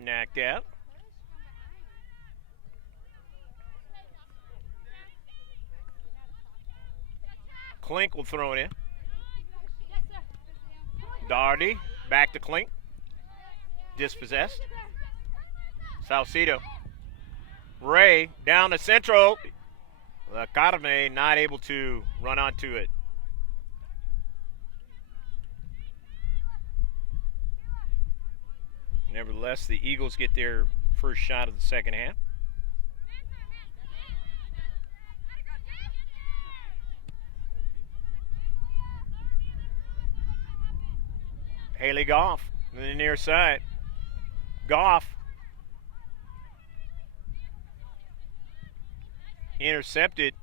Knocked out. Klink will throw it in. Doherty back to Klink. Dispossessed. Saucedo. Ray down to Central. Carme not able to run onto it. Nevertheless, the Eagles get their first shot of the second half. Haley Goff on the near side. Goff intercepted.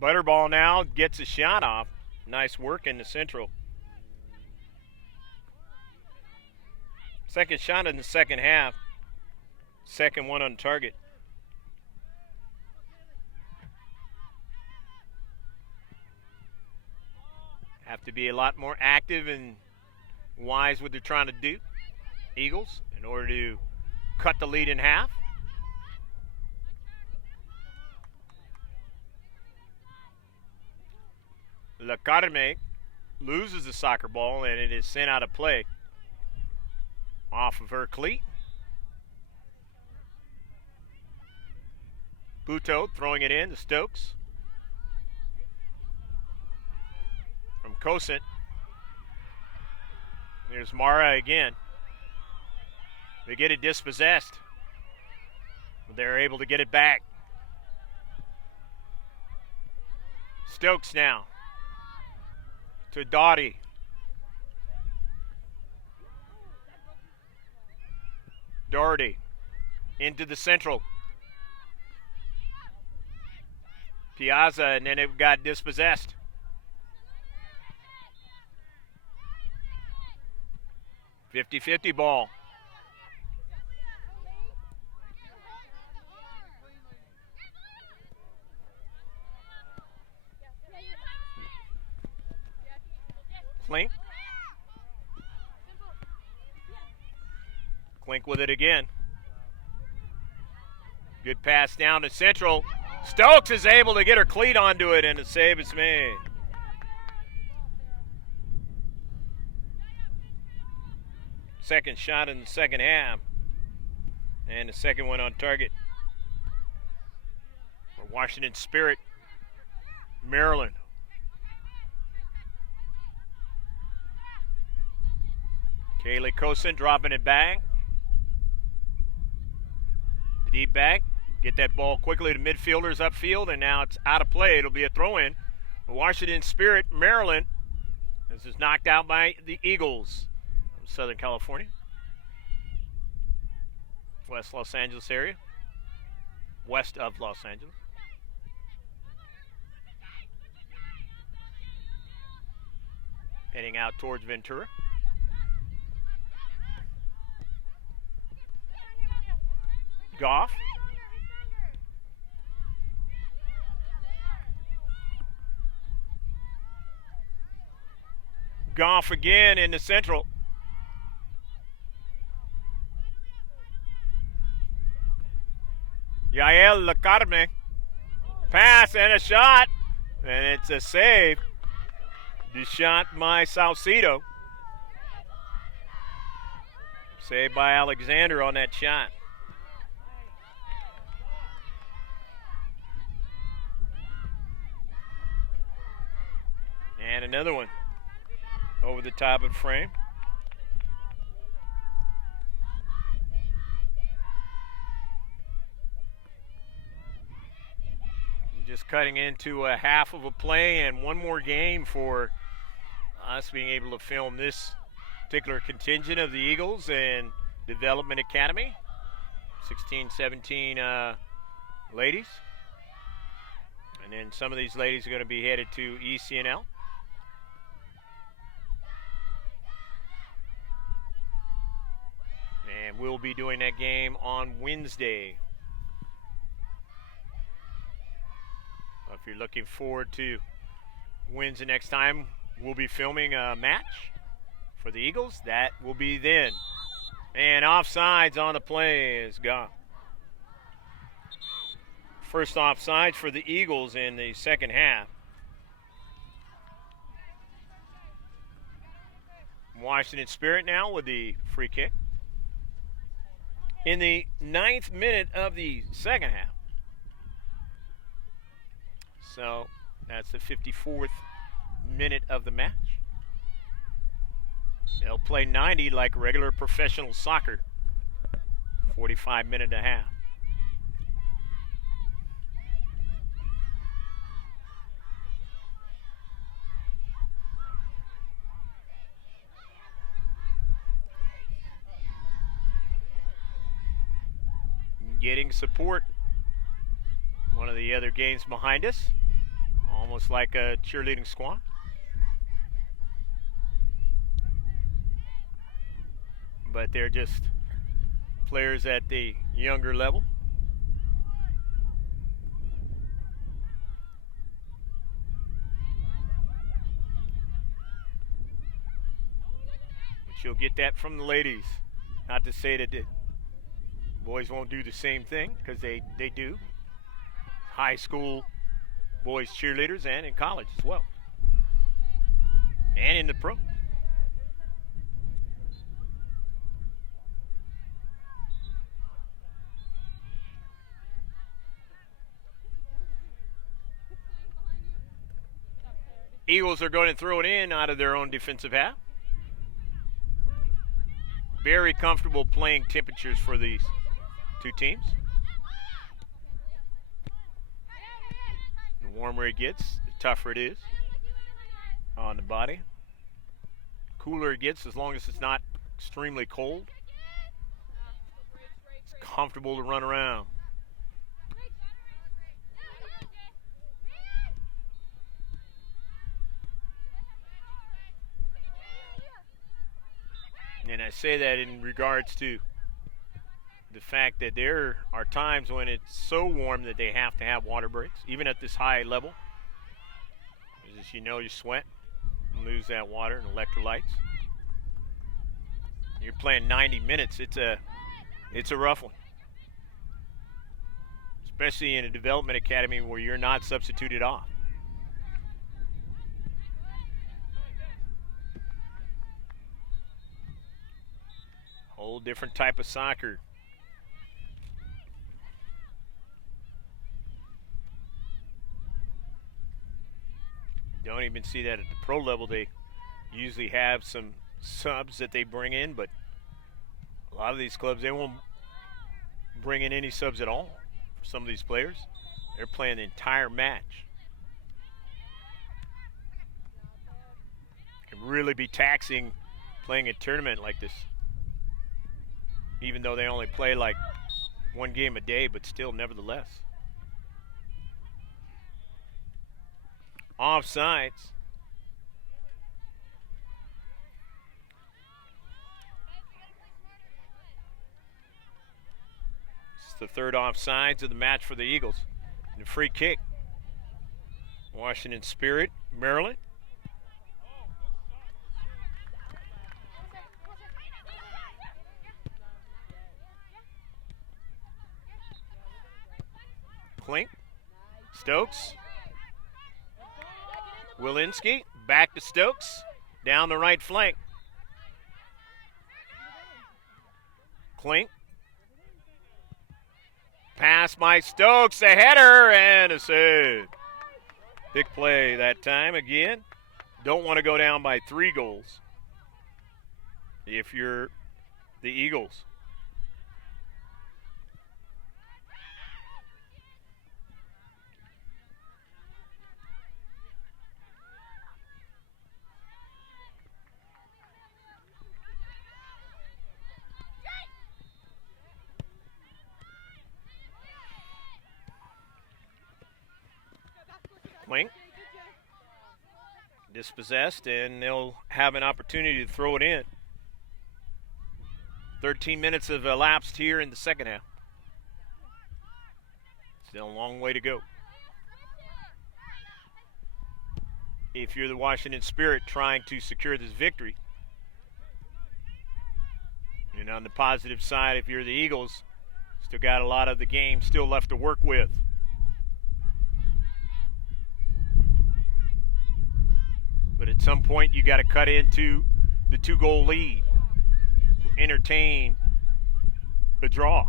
Butterball now gets a shot off. Nice work in the central. Second shot in the second half. Second one on target. Have to be a lot more active and wise what they're trying to do, Eagles, in order to cut the lead in half. La Carme loses the soccer ball, and it is sent out of play off of her cleat. Buto throwing it in to Stokes. From Cosent. There's Mara again. They get it dispossessed. They're able to get it back. Stokes now. To Dottie. Doherty into the central. Piazza, and then it got dispossessed. .50 ball. Klink. Klink with it again. Good pass down to Central. Stokes is able to get her cleat onto it, and a save is made. Second shot in the second half. And the second one on target for Washington Spirit, Maryland. Kaylee Kosin dropping it back. The deep back. Get that ball quickly to midfielders upfield, and now it's out of play. It'll be a throw-in. Washington Spirit, Maryland. This is knocked out by the Eagles of Southern California. West Los Angeles area. West of Los Angeles. Heading out towards Ventura. Goff. Goff again in the central. Yael Lacarme. Pass and a shot. And it's a save. The shot by Salcido. Saved by Alexander on that shot. And another one over the top of the frame. Just cutting into a half of a play and one more game for us being able to film this particular contingent of the Eagles and Development Academy. 16, 17 ladies. And then some of these ladies are going to be headed to ECNL. And we'll be doing that game on Wednesday. If you're looking forward to Wednesday next time, we'll be filming a match for the Eagles. That will be then. And offsides on the play is gone. First offsides for the Eagles in the second half. Washington Spirit now with the free kick. In the 9th minute of the second half. So that's the 54th minute of the match. They'll play 90 like regular professional soccer. 45-minute and a half. Getting support. One of the other games behind us. Almost like a cheerleading squad. But they're just players at the younger level. But you'll get that from the ladies. Not to say that the boys won't do the same thing, because they do. High school boys cheerleaders and in college as well. And in the pro. Eagles are going to throw it in out of their own defensive half. Very comfortable playing temperatures for these two teams. The warmer it gets, the tougher it is on the body. Cooler it gets, as long as it's not extremely cold. It's comfortable to run around. And I say that in regards to the fact that there are times when it's so warm that they have to have water breaks, even at this high level. As you know, you sweat and lose that water and electrolytes. You're playing 90 minutes. It's a rough one, especially in a development academy where you're not substituted off. Whole different type of soccer. Don't even see that at the pro level. They usually have some subs that they bring in, but a lot of these clubs, they won't bring in any subs at all for some of these players. They're playing the entire match. It can really be taxing playing a tournament like this, even though they only play like one game a day, but still, nevertheless. Offsides. It's the third offsides of the match for the Eagles. And a free kick. Washington Spirit, Maryland. Klink. Stokes. Wilinski, back to Stokes, down the right flank. Klink. Pass by Stokes, a header, and a save. Big play that time again. Don't want to go down by 3 goals if you're the Eagles. Klink. Dispossessed, and they'll have an opportunity to throw it in. 13 minutes have elapsed here in the second half. Still a long way to go. If you're the Washington Spirit trying to secure this victory. And on the positive side, if you're the Eagles, still got a lot of the game still left to work with. But at some point, you got to cut into the 2-goal lead to entertain the draw.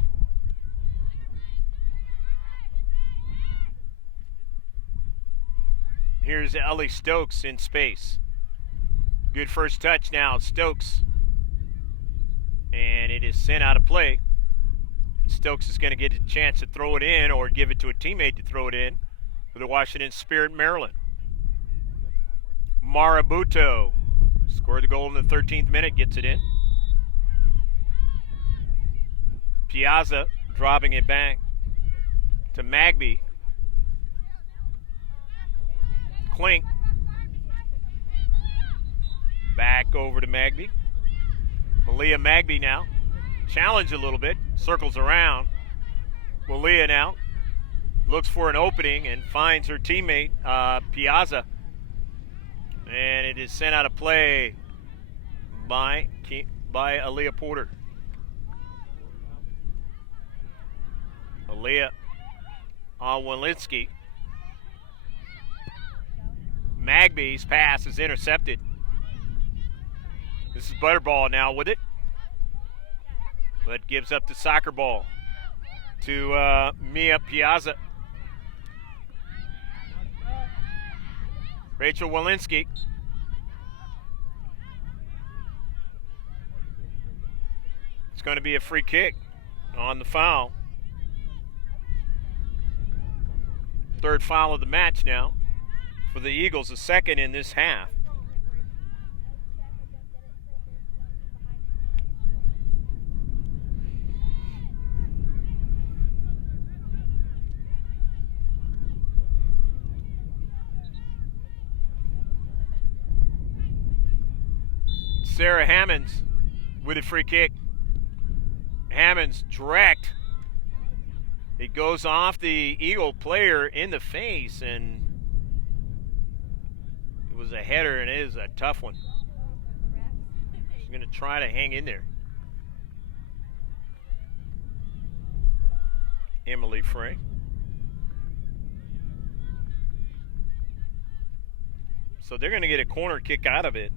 Here's Ellie Stokes in space. Good first touch now, Stokes. And it is sent out of play. Stokes is going to get a chance to throw it in or give it to a teammate to throw it in for the Washington Spirit, Maryland. Marabuto scored the goal in the 13th minute, gets it in. Piazza dropping it back to Magby. Klink. Back over to Magby. Malia Magby now. Challenged a little bit. Circles around. Malia now looks for an opening and finds her teammate, Piazza. And it is sent out of play by Aaliyah Porter. Aaliyah Wilinski. Magby's pass is intercepted. This is Butterball now with it. But gives up the soccer ball to Mia Piazza. Rachel Wilinski. It's going to be a free kick on the foul. Third foul of the match now for the Eagles, the second in this half. Sarah Hammonds with a free kick. Hammonds direct. It goes off the Eagle player in the face, and it was a header, and it is a tough one. She's going to try to hang in there. Emily Frey. So they're going to get a corner kick out of it.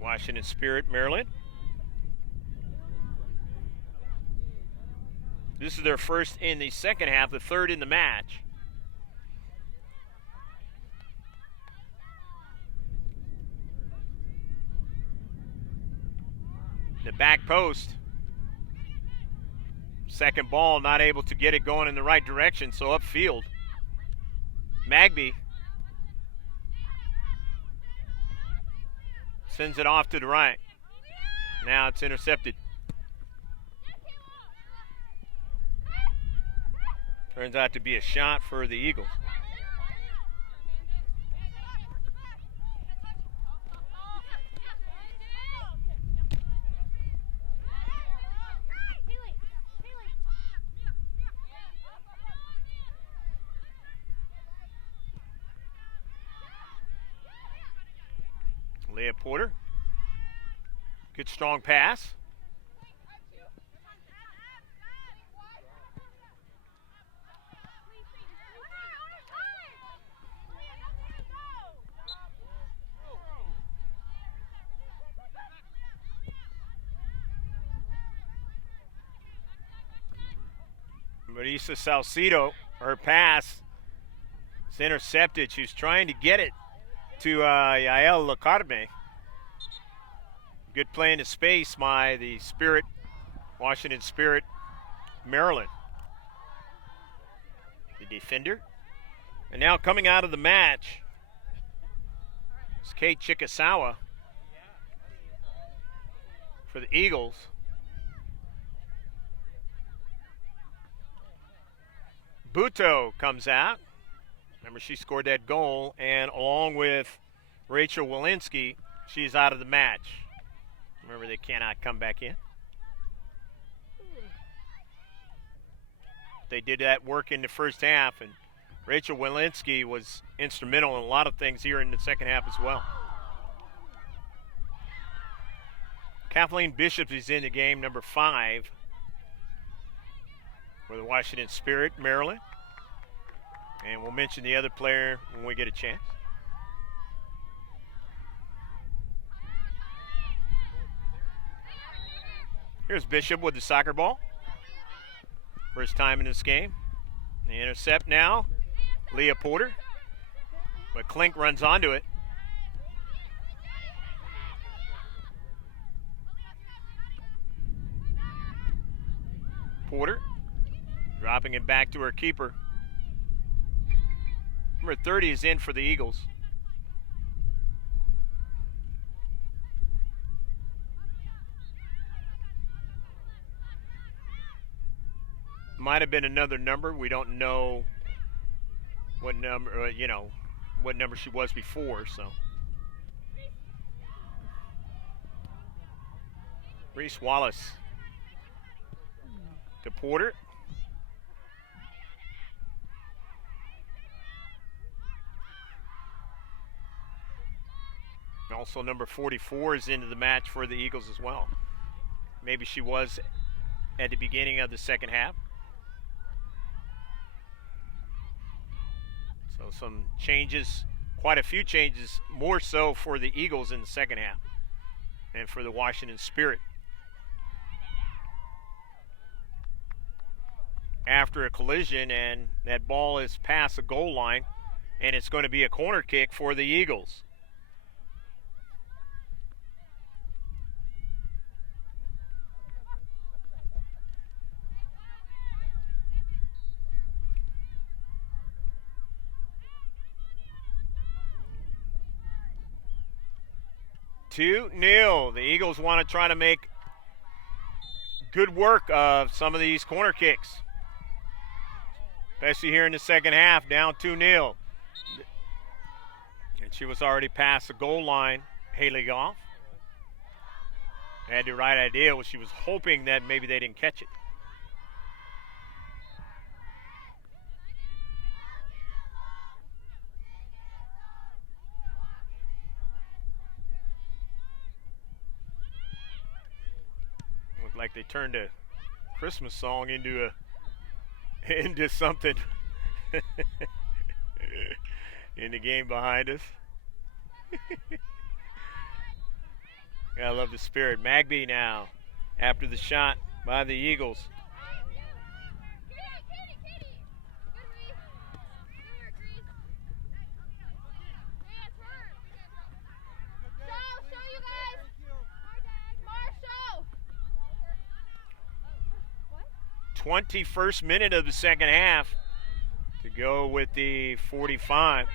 Washington Spirit, Maryland. This is their first in the second half, the third in the match. The back post. Second ball, not able to get it going in the right direction, so upfield. Magby sends it off to the right. Now it's intercepted. Turns out to be a shot for the Eagles. Leah Porter. Good strong pass. Marisa Salcido, her pass is intercepted. She's trying to get it to Yael Lacarme. Good play into space by the Spirit, Washington Spirit, Maryland. The defender. And now coming out of the match is Kate Chikasawa for the Eagles. Buto comes out. Remember, she scored that goal, and along with Rachel Walensky, she's out of the match. Remember, they cannot come back in. They did that work in the first half, and Rachel Walensky was instrumental in a lot of things here in the second half as well. Kathleen Bishop is in the game, number 5. For the Washington Spirit, Maryland. And we'll mention the other player when we get a chance. Here's Bishop with the soccer ball. First time in this game. The intercept now, Leah Porter. But Klink runs onto it. Porter. Dropping it back to her keeper. Number 30 is in for the Eagles. Might have been another number. We don't know what number, what number she was before, so. Reese Wallace to Porter. Also, number 44 is into the match for the Eagles as well. Maybe she was at the beginning of the second half. So some changes, quite a few changes, more so for the Eagles in the second half and for the Washington Spirit. After a collision, and that ball is past the goal line, and it's going to be a corner kick for the Eagles. Two 0. The Eagles want to try to make good work of some of these corner kicks, especially here in the second half, down 2-0. And she was already past the goal line, Haley Goff. Had the right idea. She was hoping that maybe they didn't catch it. Looked like they turned a Christmas song into something in the game behind us. I love the spirit. Magby now, after the shot by the Eagles. Marshall. 21st minute of the second half to go with the 45.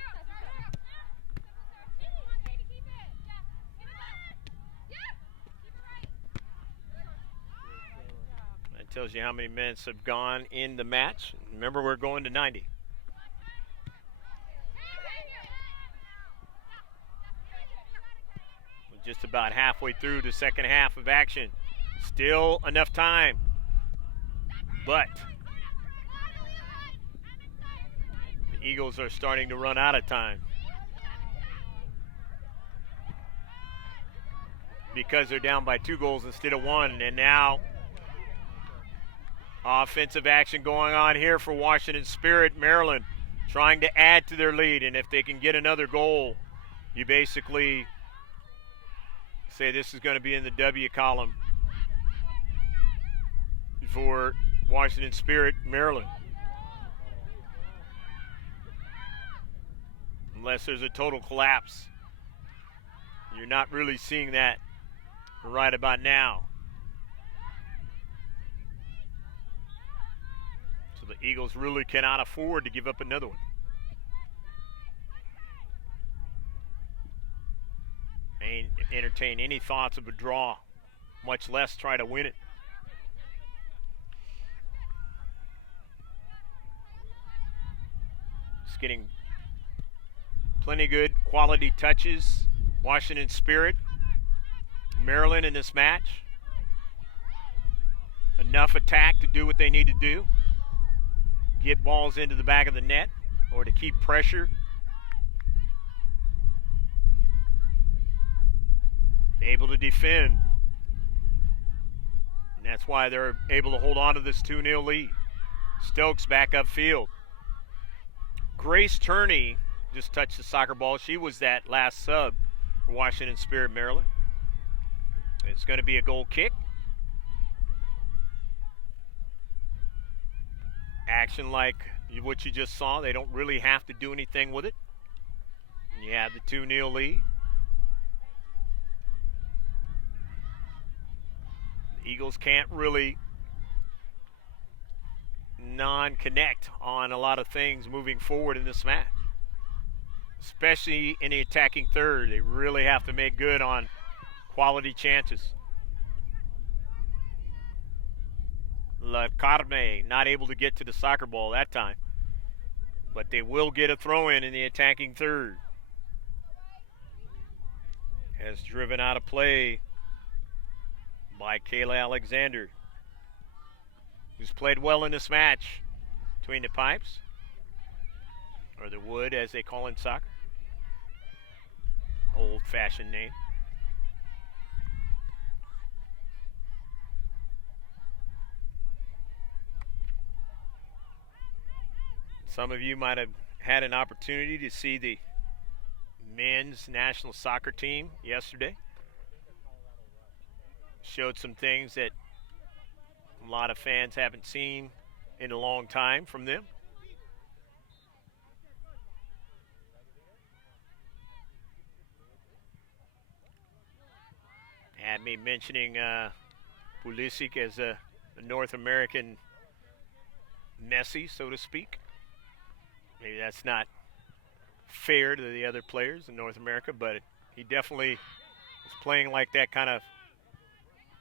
Tells you how many minutes have gone in the match. Remember, we're going to 90. We're just about halfway through the second half of action. Still enough time. But the Eagles are starting to run out of time, because they're down by 2 goals instead of 1. And now offensive action going on here for Washington Spirit. Maryland trying to add to their lead, and if they can get another goal, you basically say this is going to be in the W column for Washington Spirit, Maryland. Unless there's a total collapse. You're not really seeing that right about now. So the Eagles really cannot afford to give up another one. Ain't entertain any thoughts of a draw, much less try to win it. It's getting plenty good quality touches. Washington Spirit, Maryland in this match. Enough attack to do what they need to do. Get balls into the back of the net or to keep pressure. Able to defend. And that's why they're able to hold on to this 2-0 lead. Stokes back upfield. Grace Turney just touched the soccer ball. She was that last sub for Washington Spirit, Maryland. It's going to be a goal kick. Action like what you just saw. They don't really have to do anything with it. You have the 2-0 lead. The Eagles can't really non-connect on a lot of things moving forward in this match. Especially in the attacking third. They really have to make good on quality chances. La Carme not able to get to the soccer ball that time. But they will get a throw-in the attacking third. As driven out of play by Kayla Alexander, who's played well in this match between the pipes, or the wood as they call in soccer. Old-fashioned name. Some of you might have had an opportunity to see the men's national soccer team yesterday. Showed some things that a lot of fans haven't seen in a long time from them. Had me mentioning Pulisic as a North American Messi, so to speak. Maybe that's not fair to the other players in North America, but he definitely was playing like that kind of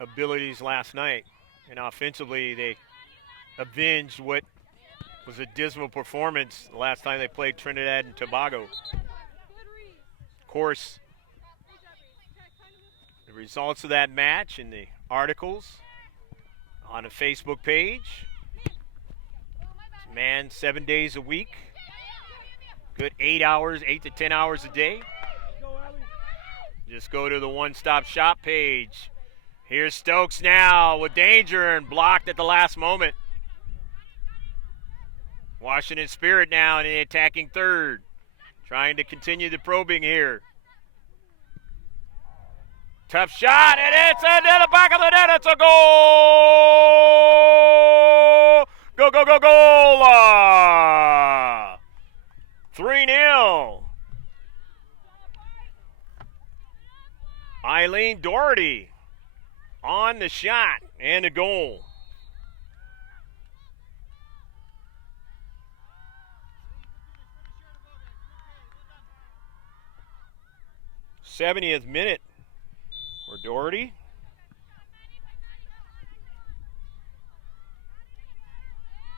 abilities last night. And offensively, they avenged what was a dismal performance the last time they played Trinidad and Tobago. Of course, the results of that match in the articles on the Facebook page. Man, 7 days a week. Good 8 hours, 8 to 10 hours a day. Just go to the one-stop shop page. Here's Stokes now with danger and blocked at the last moment. Washington Spirit now in the attacking third. Trying to continue the probing here. Tough shot, and it's into the back of the net. It's a goal! Go, go, go, goal! 3-0. Eileen Doherty on the shot and a goal. '70th minute for Doherty.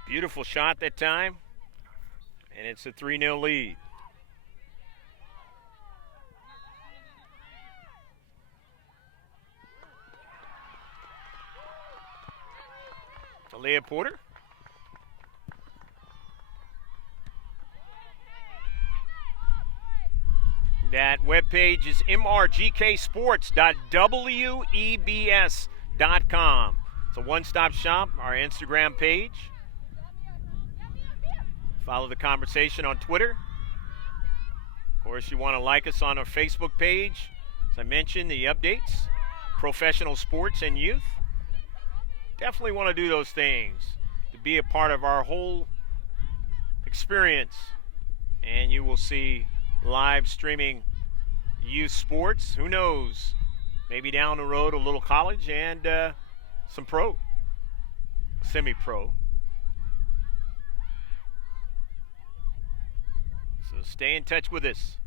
Beautiful shot that time, and it's a 3-0 lead. Leah Porter. That webpage is mrgksports.webs.com. It's a one-stop shop, our Instagram page. Follow the conversation on Twitter. Of course, you want to like us on our Facebook page. As I mentioned, the updates, professional sports and youth. Definitely want to do those things to be a part of our whole experience. And you will see live streaming youth sports. Who knows? Maybe down the road a little college and some pro, semi-pro. So stay in touch with us.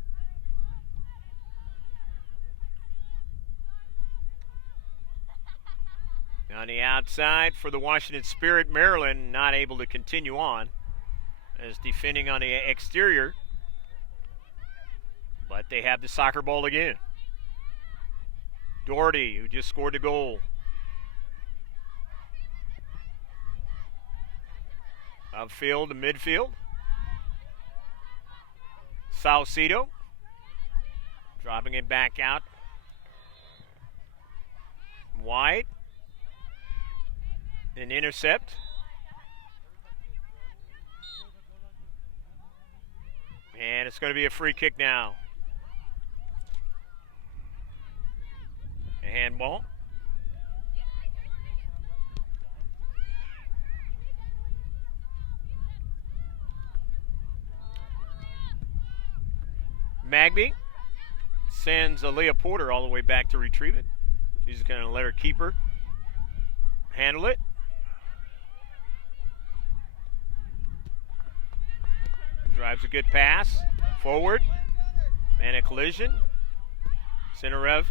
On the outside for the Washington Spirit, Maryland not able to continue on as defending on the exterior. But they have the soccer ball again. Doherty, who just scored the goal. Upfield to midfield. Salcido dropping it back out. Wide. An intercept. And it's going to be a free kick now. A handball. Magby sends Aaliyah Porter all the way back to retrieve it. She's going to let her keeper handle it. Drives a good pass forward, and a collision. Centerev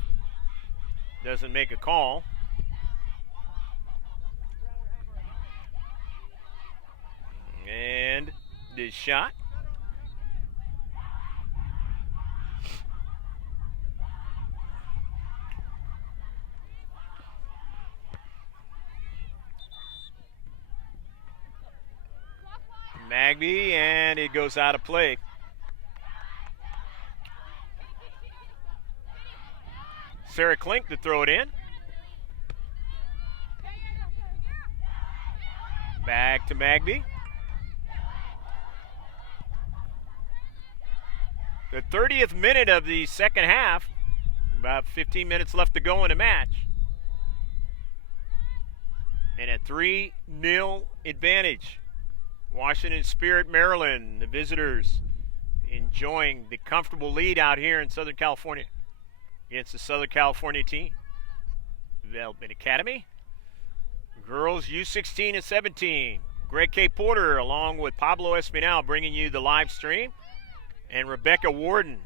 doesn't make a call. And this shot. Magby, and it goes out of play. Sarah Klink to throw it in. Back to Magby. The 30th minute of the second half. About 15 minutes left to go in the match. And a 3-0 advantage. Washington Spirit, Maryland, the visitors enjoying the comfortable lead out here in Southern California against the Southern California team. Development Academy. Girls U-16 and 17. Greg K. Porter along with Pablo Espinal bringing you the live stream. And Rebecca Warden.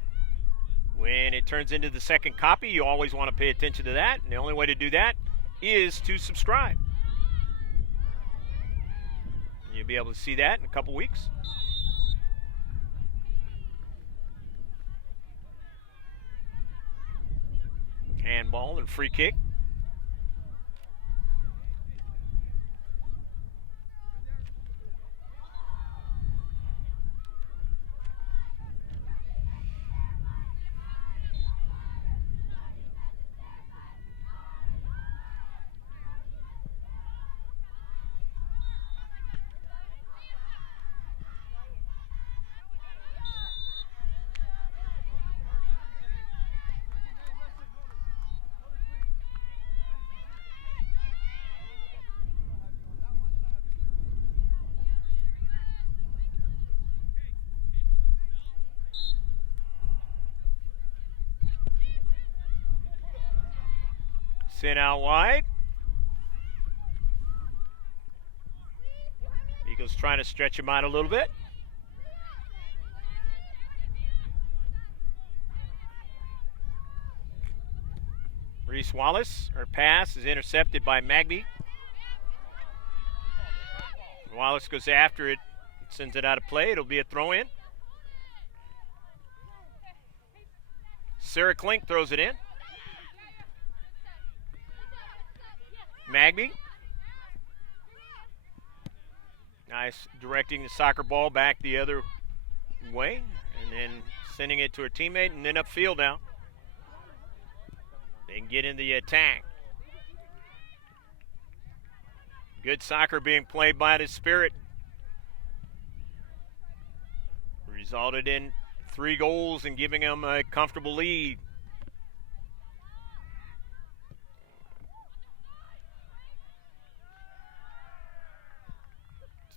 When it turns into the second copy, you always want to pay attention to that. And the only way to do that is to subscribe. You'll be able to see that in a couple weeks. handball and free kick. Sent out wide. Eagles trying to stretch him out a little bit. Reese Wallace, her pass is intercepted by Magby. Wallace goes after it, sends it out of play. It'll be a throw-in. Sarah Klink throws it in. Magby. Nice directing the soccer ball back the other way and then sending it to her teammate and then upfield now. They can get in the attack. Good soccer being played by the Spirit. Resulted in 3 goals and giving them a comfortable lead.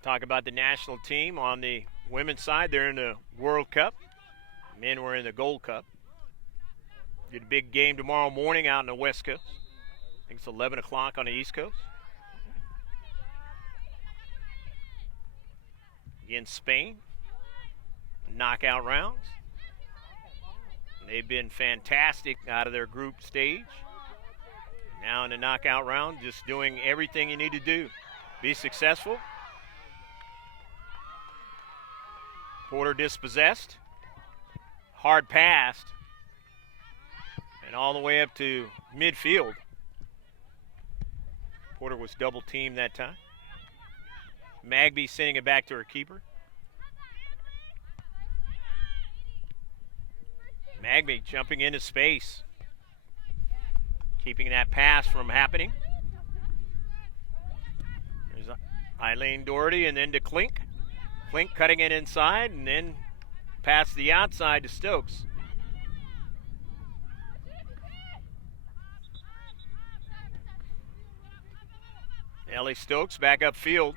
Talk about the national team on the women's side. They're in the World Cup. Men were in the Gold Cup. Get a big game tomorrow morning out in the West Coast. I think it's 11 o'clock on the East Coast. Against Spain. Knockout rounds. They've been fantastic out of their group stage. Now in the knockout round, just doing everything you need to do. Be successful. Porter dispossessed, hard passed, and all the way up to midfield. Porter was double teamed that time. Magby sending it back to her keeper. Magby jumping into space, keeping that pass from happening. There's Eileen Doherty and then to Klink. Klink cutting it inside and then past the outside to Stokes. Ellie Stokes back upfield.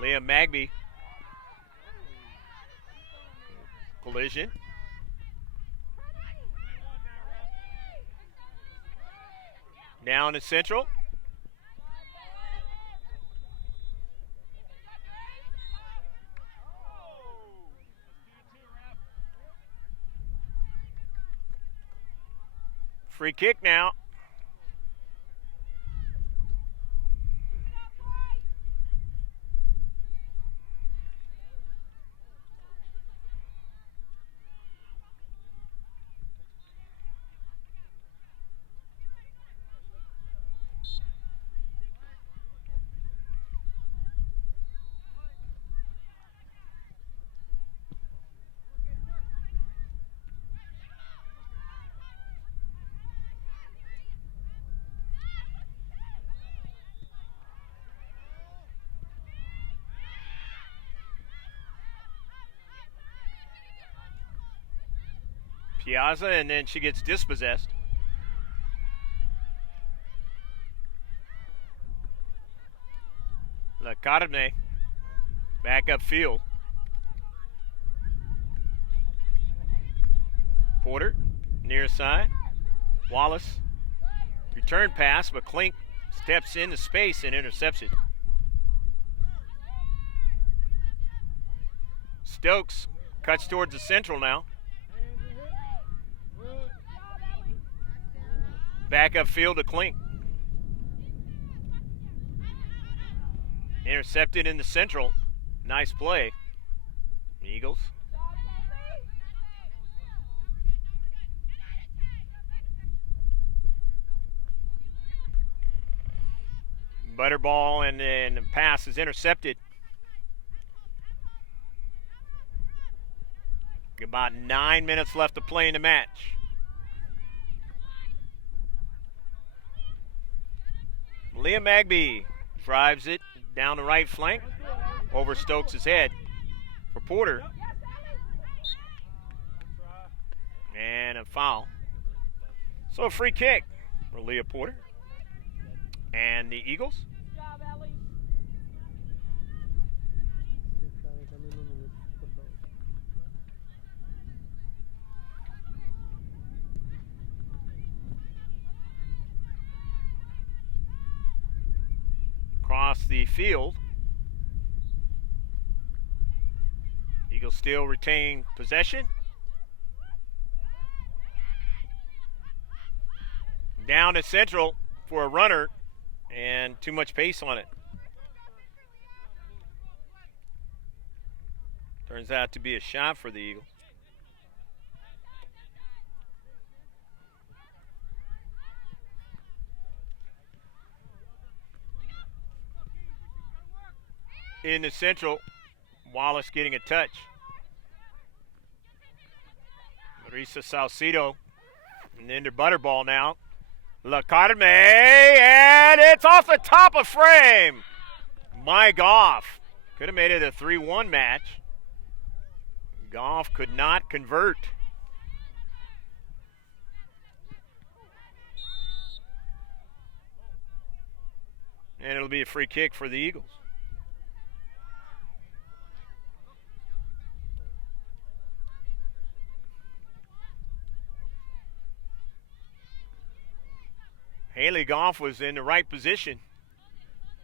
Leah Magby. Collision. Down to Central. Free kick now. Piazza, and then she gets dispossessed. La Carne back upfield. Porter near side. Wallace return pass, but Klink steps into space and intercepts it. Stokes cuts towards the Central now. Back upfield to Klink. Intercepted in the Central. Nice play. Eagles. Butterball, and then the pass is intercepted. About 9 minutes left to play in the match. Liam Magby drives it down the right flank over Stokes' head for Porter. And a foul. So a free kick for Leah Porter and the Eagles. Across the field. Eagles still retain possession. Down to Central for a runner, and too much pace on it. Turns out to be a shot for the Eagles. In the Central, Wallace getting a touch. Marisa Salcido, and then to Butterball now. La Carme, and it's off the top of frame. My Goff. Could have made it a 3-1 match. Goff could not convert. And it'll be a free kick for the Eagles. Haley Goff was in the right position,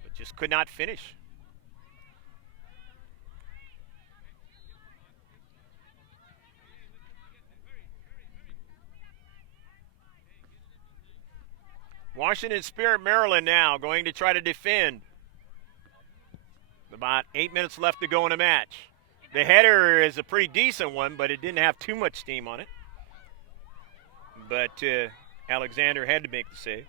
but just could not finish. Washington Spirit Maryland now going to try to defend. About 8 minutes left to go in the match. The header is a pretty decent one, but it didn't have too much steam on it. But Alexander had to make the save.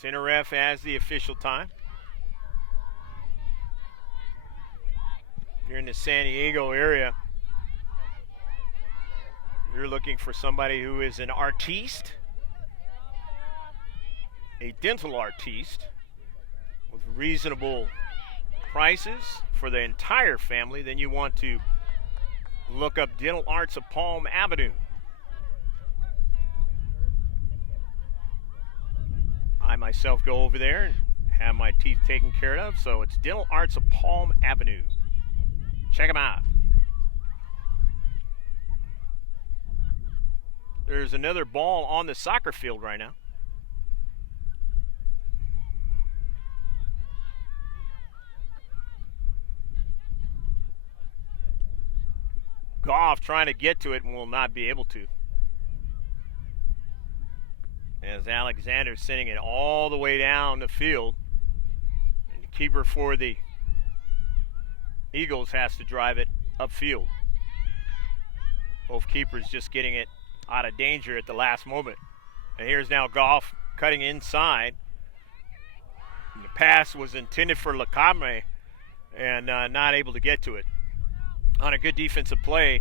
Center ref has the official time. You're in the San Diego area. You're looking for somebody who is an artiste, a dental artiste with reasonable prices for the entire family, then you want to look up Dental Arts of Palm Avenue. I myself go over there and have my teeth taken care of, so it's Dental Arts of Palm Avenue. Check them out. There's another ball on the soccer field right now. Goff trying to get to it and will not be able to. As Alexander's sending it all the way down the field. And the keeper for the Eagles has to drive it upfield. Both keepers just getting it out of danger at the last moment. And here's now Goff cutting inside. And the pass was intended for Lacame and not able to get to it. On a good defensive play,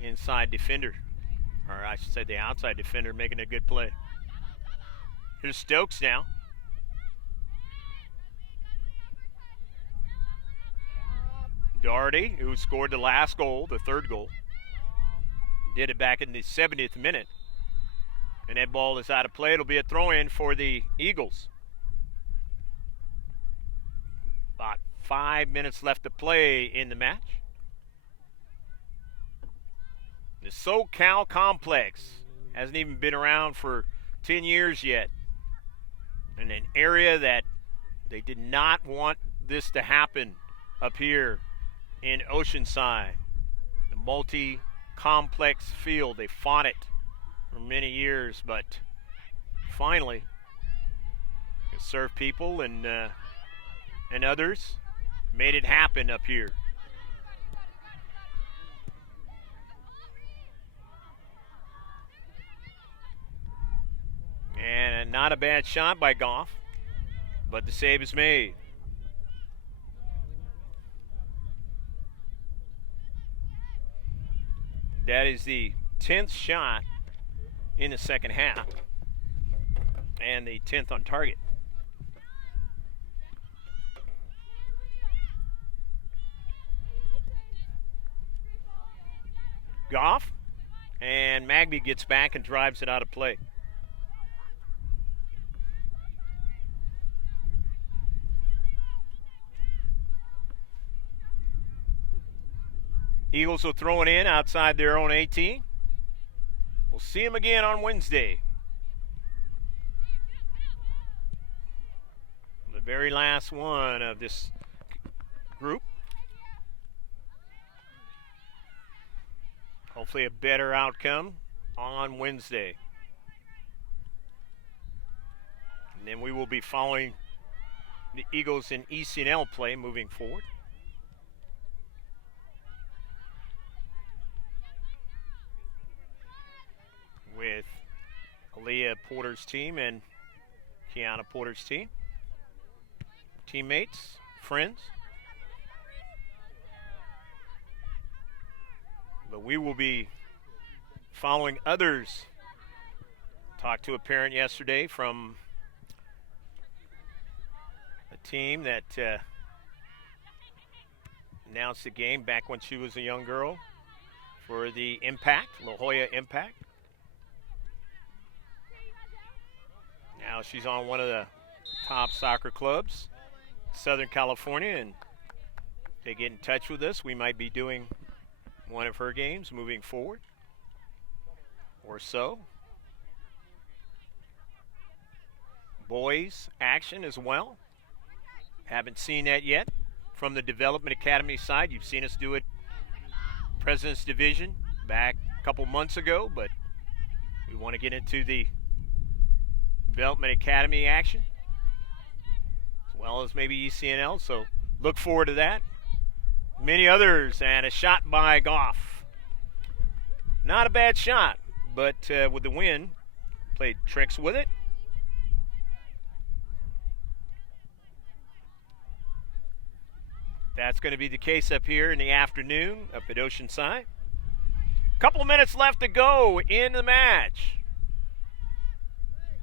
inside defender. Or I should say the outside defender making a good play. Here's Stokes now. Doherty, who scored the last goal, the third goal. Did it back in the 70th minute. And that ball is out of play. It'll be a throw-in for the Eagles. About 5 minutes left to play in the match. The SoCal Complex hasn't even been around for 10 years yet. In an area that they did not want this to happen up here in Oceanside. The multi-complex field, they fought it for many years, but finally serve people and others made it happen up here. And not a bad shot by Goff, but the save is made. That is the 10th shot in the second half and the 10th on target. Goff, and Magby gets back and drives it out of play. Eagles will throw it in outside their own 18. We'll see them again on Wednesday. The very last one of this group. Hopefully a better outcome on Wednesday. And then we will be following the Eagles in ECNL play moving forward. With Aaliyah Porter's team and Kiana Porter's team. Teammates, friends. But we will be following others. Talked to a parent yesterday from a team that announced the game back when she was a young girl for the Impact, La Jolla Impact. Now she's on one of the top soccer clubs, Southern California, and if they get in touch with us, we might be doing one of her games moving forward or so. Boys action as well. Haven't seen that yet from the Development Academy side. You've seen us do it President's Division back a couple months ago, but we want to get into the Development Academy action as well as maybe ECNL, so look forward to that. Many others, and a shot by Goff. Not a bad shot, but with the wind, played tricks with it. That's going to be the case up here in the afternoon up at Oceanside. Couple of minutes left to go in the match.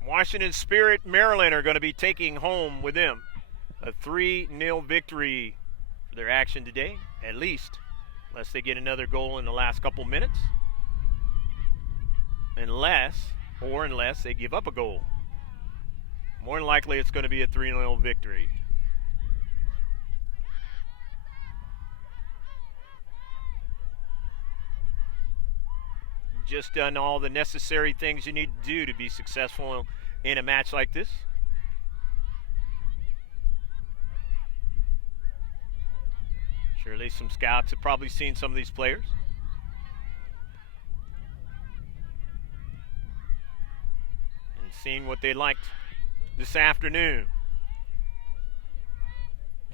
Washington Spirit, Maryland are going to be taking home with them a 3-0 victory for their action today, at least, unless they get another goal in the last couple minutes. Unless they give up a goal. More than likely, it's going to be a 3-0 victory. Just done all the necessary things you need to do to be successful in a match like this. Surely some scouts have probably seen some of these players. And seen what they liked this afternoon.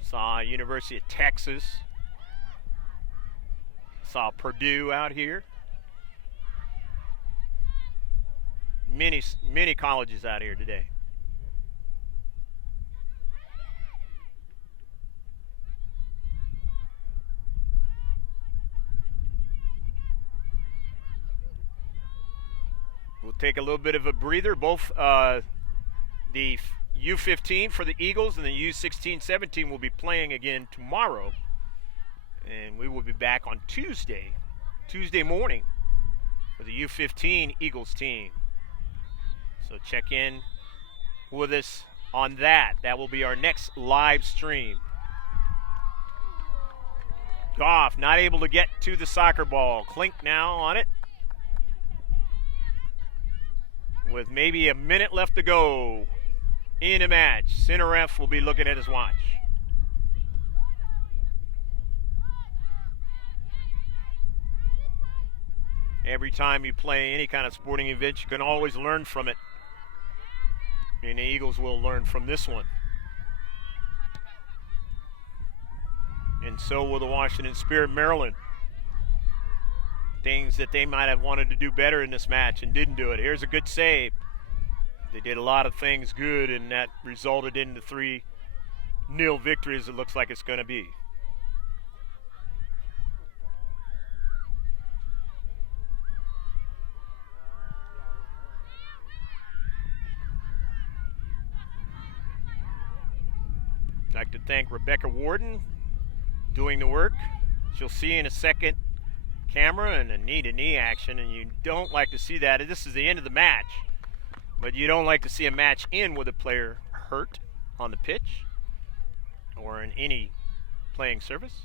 Saw University of Texas. Saw Purdue out here. Many colleges out here today. We'll take a little bit of a breather. Both the U-15 for the Eagles and the U-16-17 will be playing again tomorrow. And we will be back on Tuesday morning for the U-15 Eagles team. So check in with us on that. That will be our next live stream. Goff not able to get to the soccer ball. Klink now on it. With maybe a minute left to go in a match. Center ref will be looking at his watch. Every time you play any kind of sporting event, you can always learn from it. And the Eagles will learn from this one. And so will the Washington Spirit Maryland. Things that they might have wanted to do better in this match and didn't do it. Here's a good save. They did a lot of things good, and that resulted in the 3-0 victory as it looks like it's going to be. I'd like to thank Rebecca Warden doing the work. She'll see in a second camera and a knee-to-knee action, and you don't like to see that. This is the end of the match, but you don't like to see a match end with a player hurt on the pitch or in any playing surface.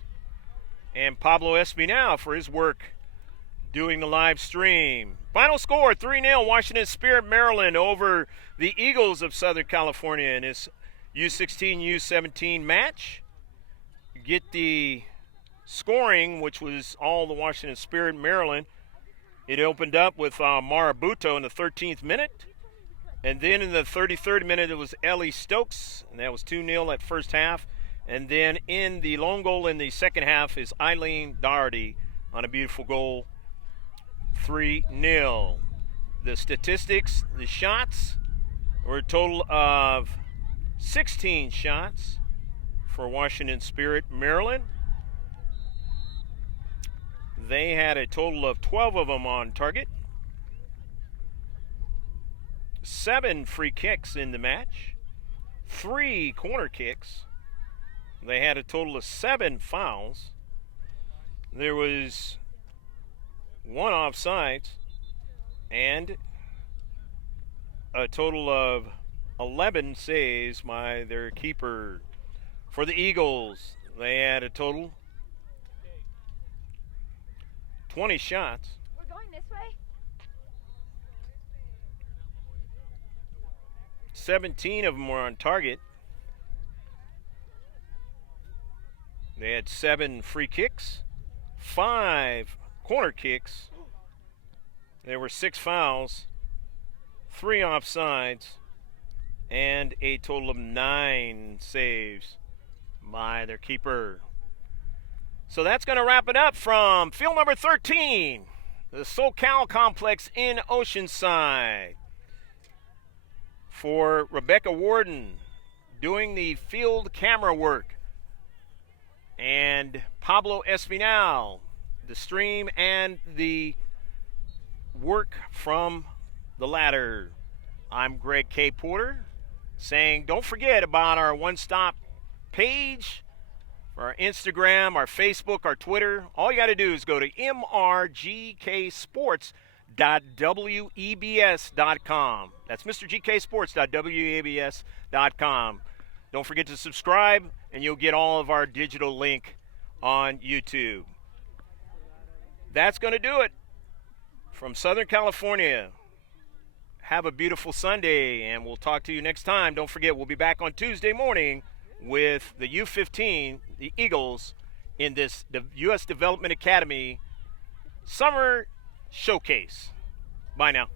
And Pablo Espinal for his work doing the live stream. Final score, 3-0 Washington Spirit Maryland over the Eagles of Southern California in this U-16, U-17 match. Get the scoring, which was all the Washington Spirit Maryland. It opened up with Marabuto in the 13th minute. And then in the 33rd minute, it was Ellie Stokes, and that was 2-0 at first half. And then in the lone goal in the second half is Eileen Doherty on a beautiful goal, 3-0. The statistics, the shots were a total of 16 shots for Washington Spirit Maryland. They had a total of 12 of them on target. 7 free kicks in the match. 3 corner kicks. They had a total of 7 fouls. There was 1 offsides and a total of 11 saves by their keeper. For the Eagles, they had a total 20 shots. We're going this way. 17 of them were on target. They had 7 free kicks, 5 corner kicks. There were 6 fouls, 3 offsides, and a total of 9 saves by their keeper. So that's going to wrap it up from field number 13, the SoCal Complex in Oceanside. For Rebecca Warden doing the field camera work, and Pablo Espinal, the stream and the work from the ladder. I'm Greg K. Porter saying don't forget about our one-stop page, our Instagram, our Facebook, our Twitter. All you got to do is go to mrgksports.webs.com. That's mrgksports.webs.com. Don't forget to subscribe, and you'll get all of our digital link on YouTube. That's going to do it from Southern California. Have a beautiful Sunday, and we'll talk to you next time. Don't forget, we'll be back on Tuesday morning with the U-15, the Eagles, in this U.S. Development Academy Summer Showcase. Bye now.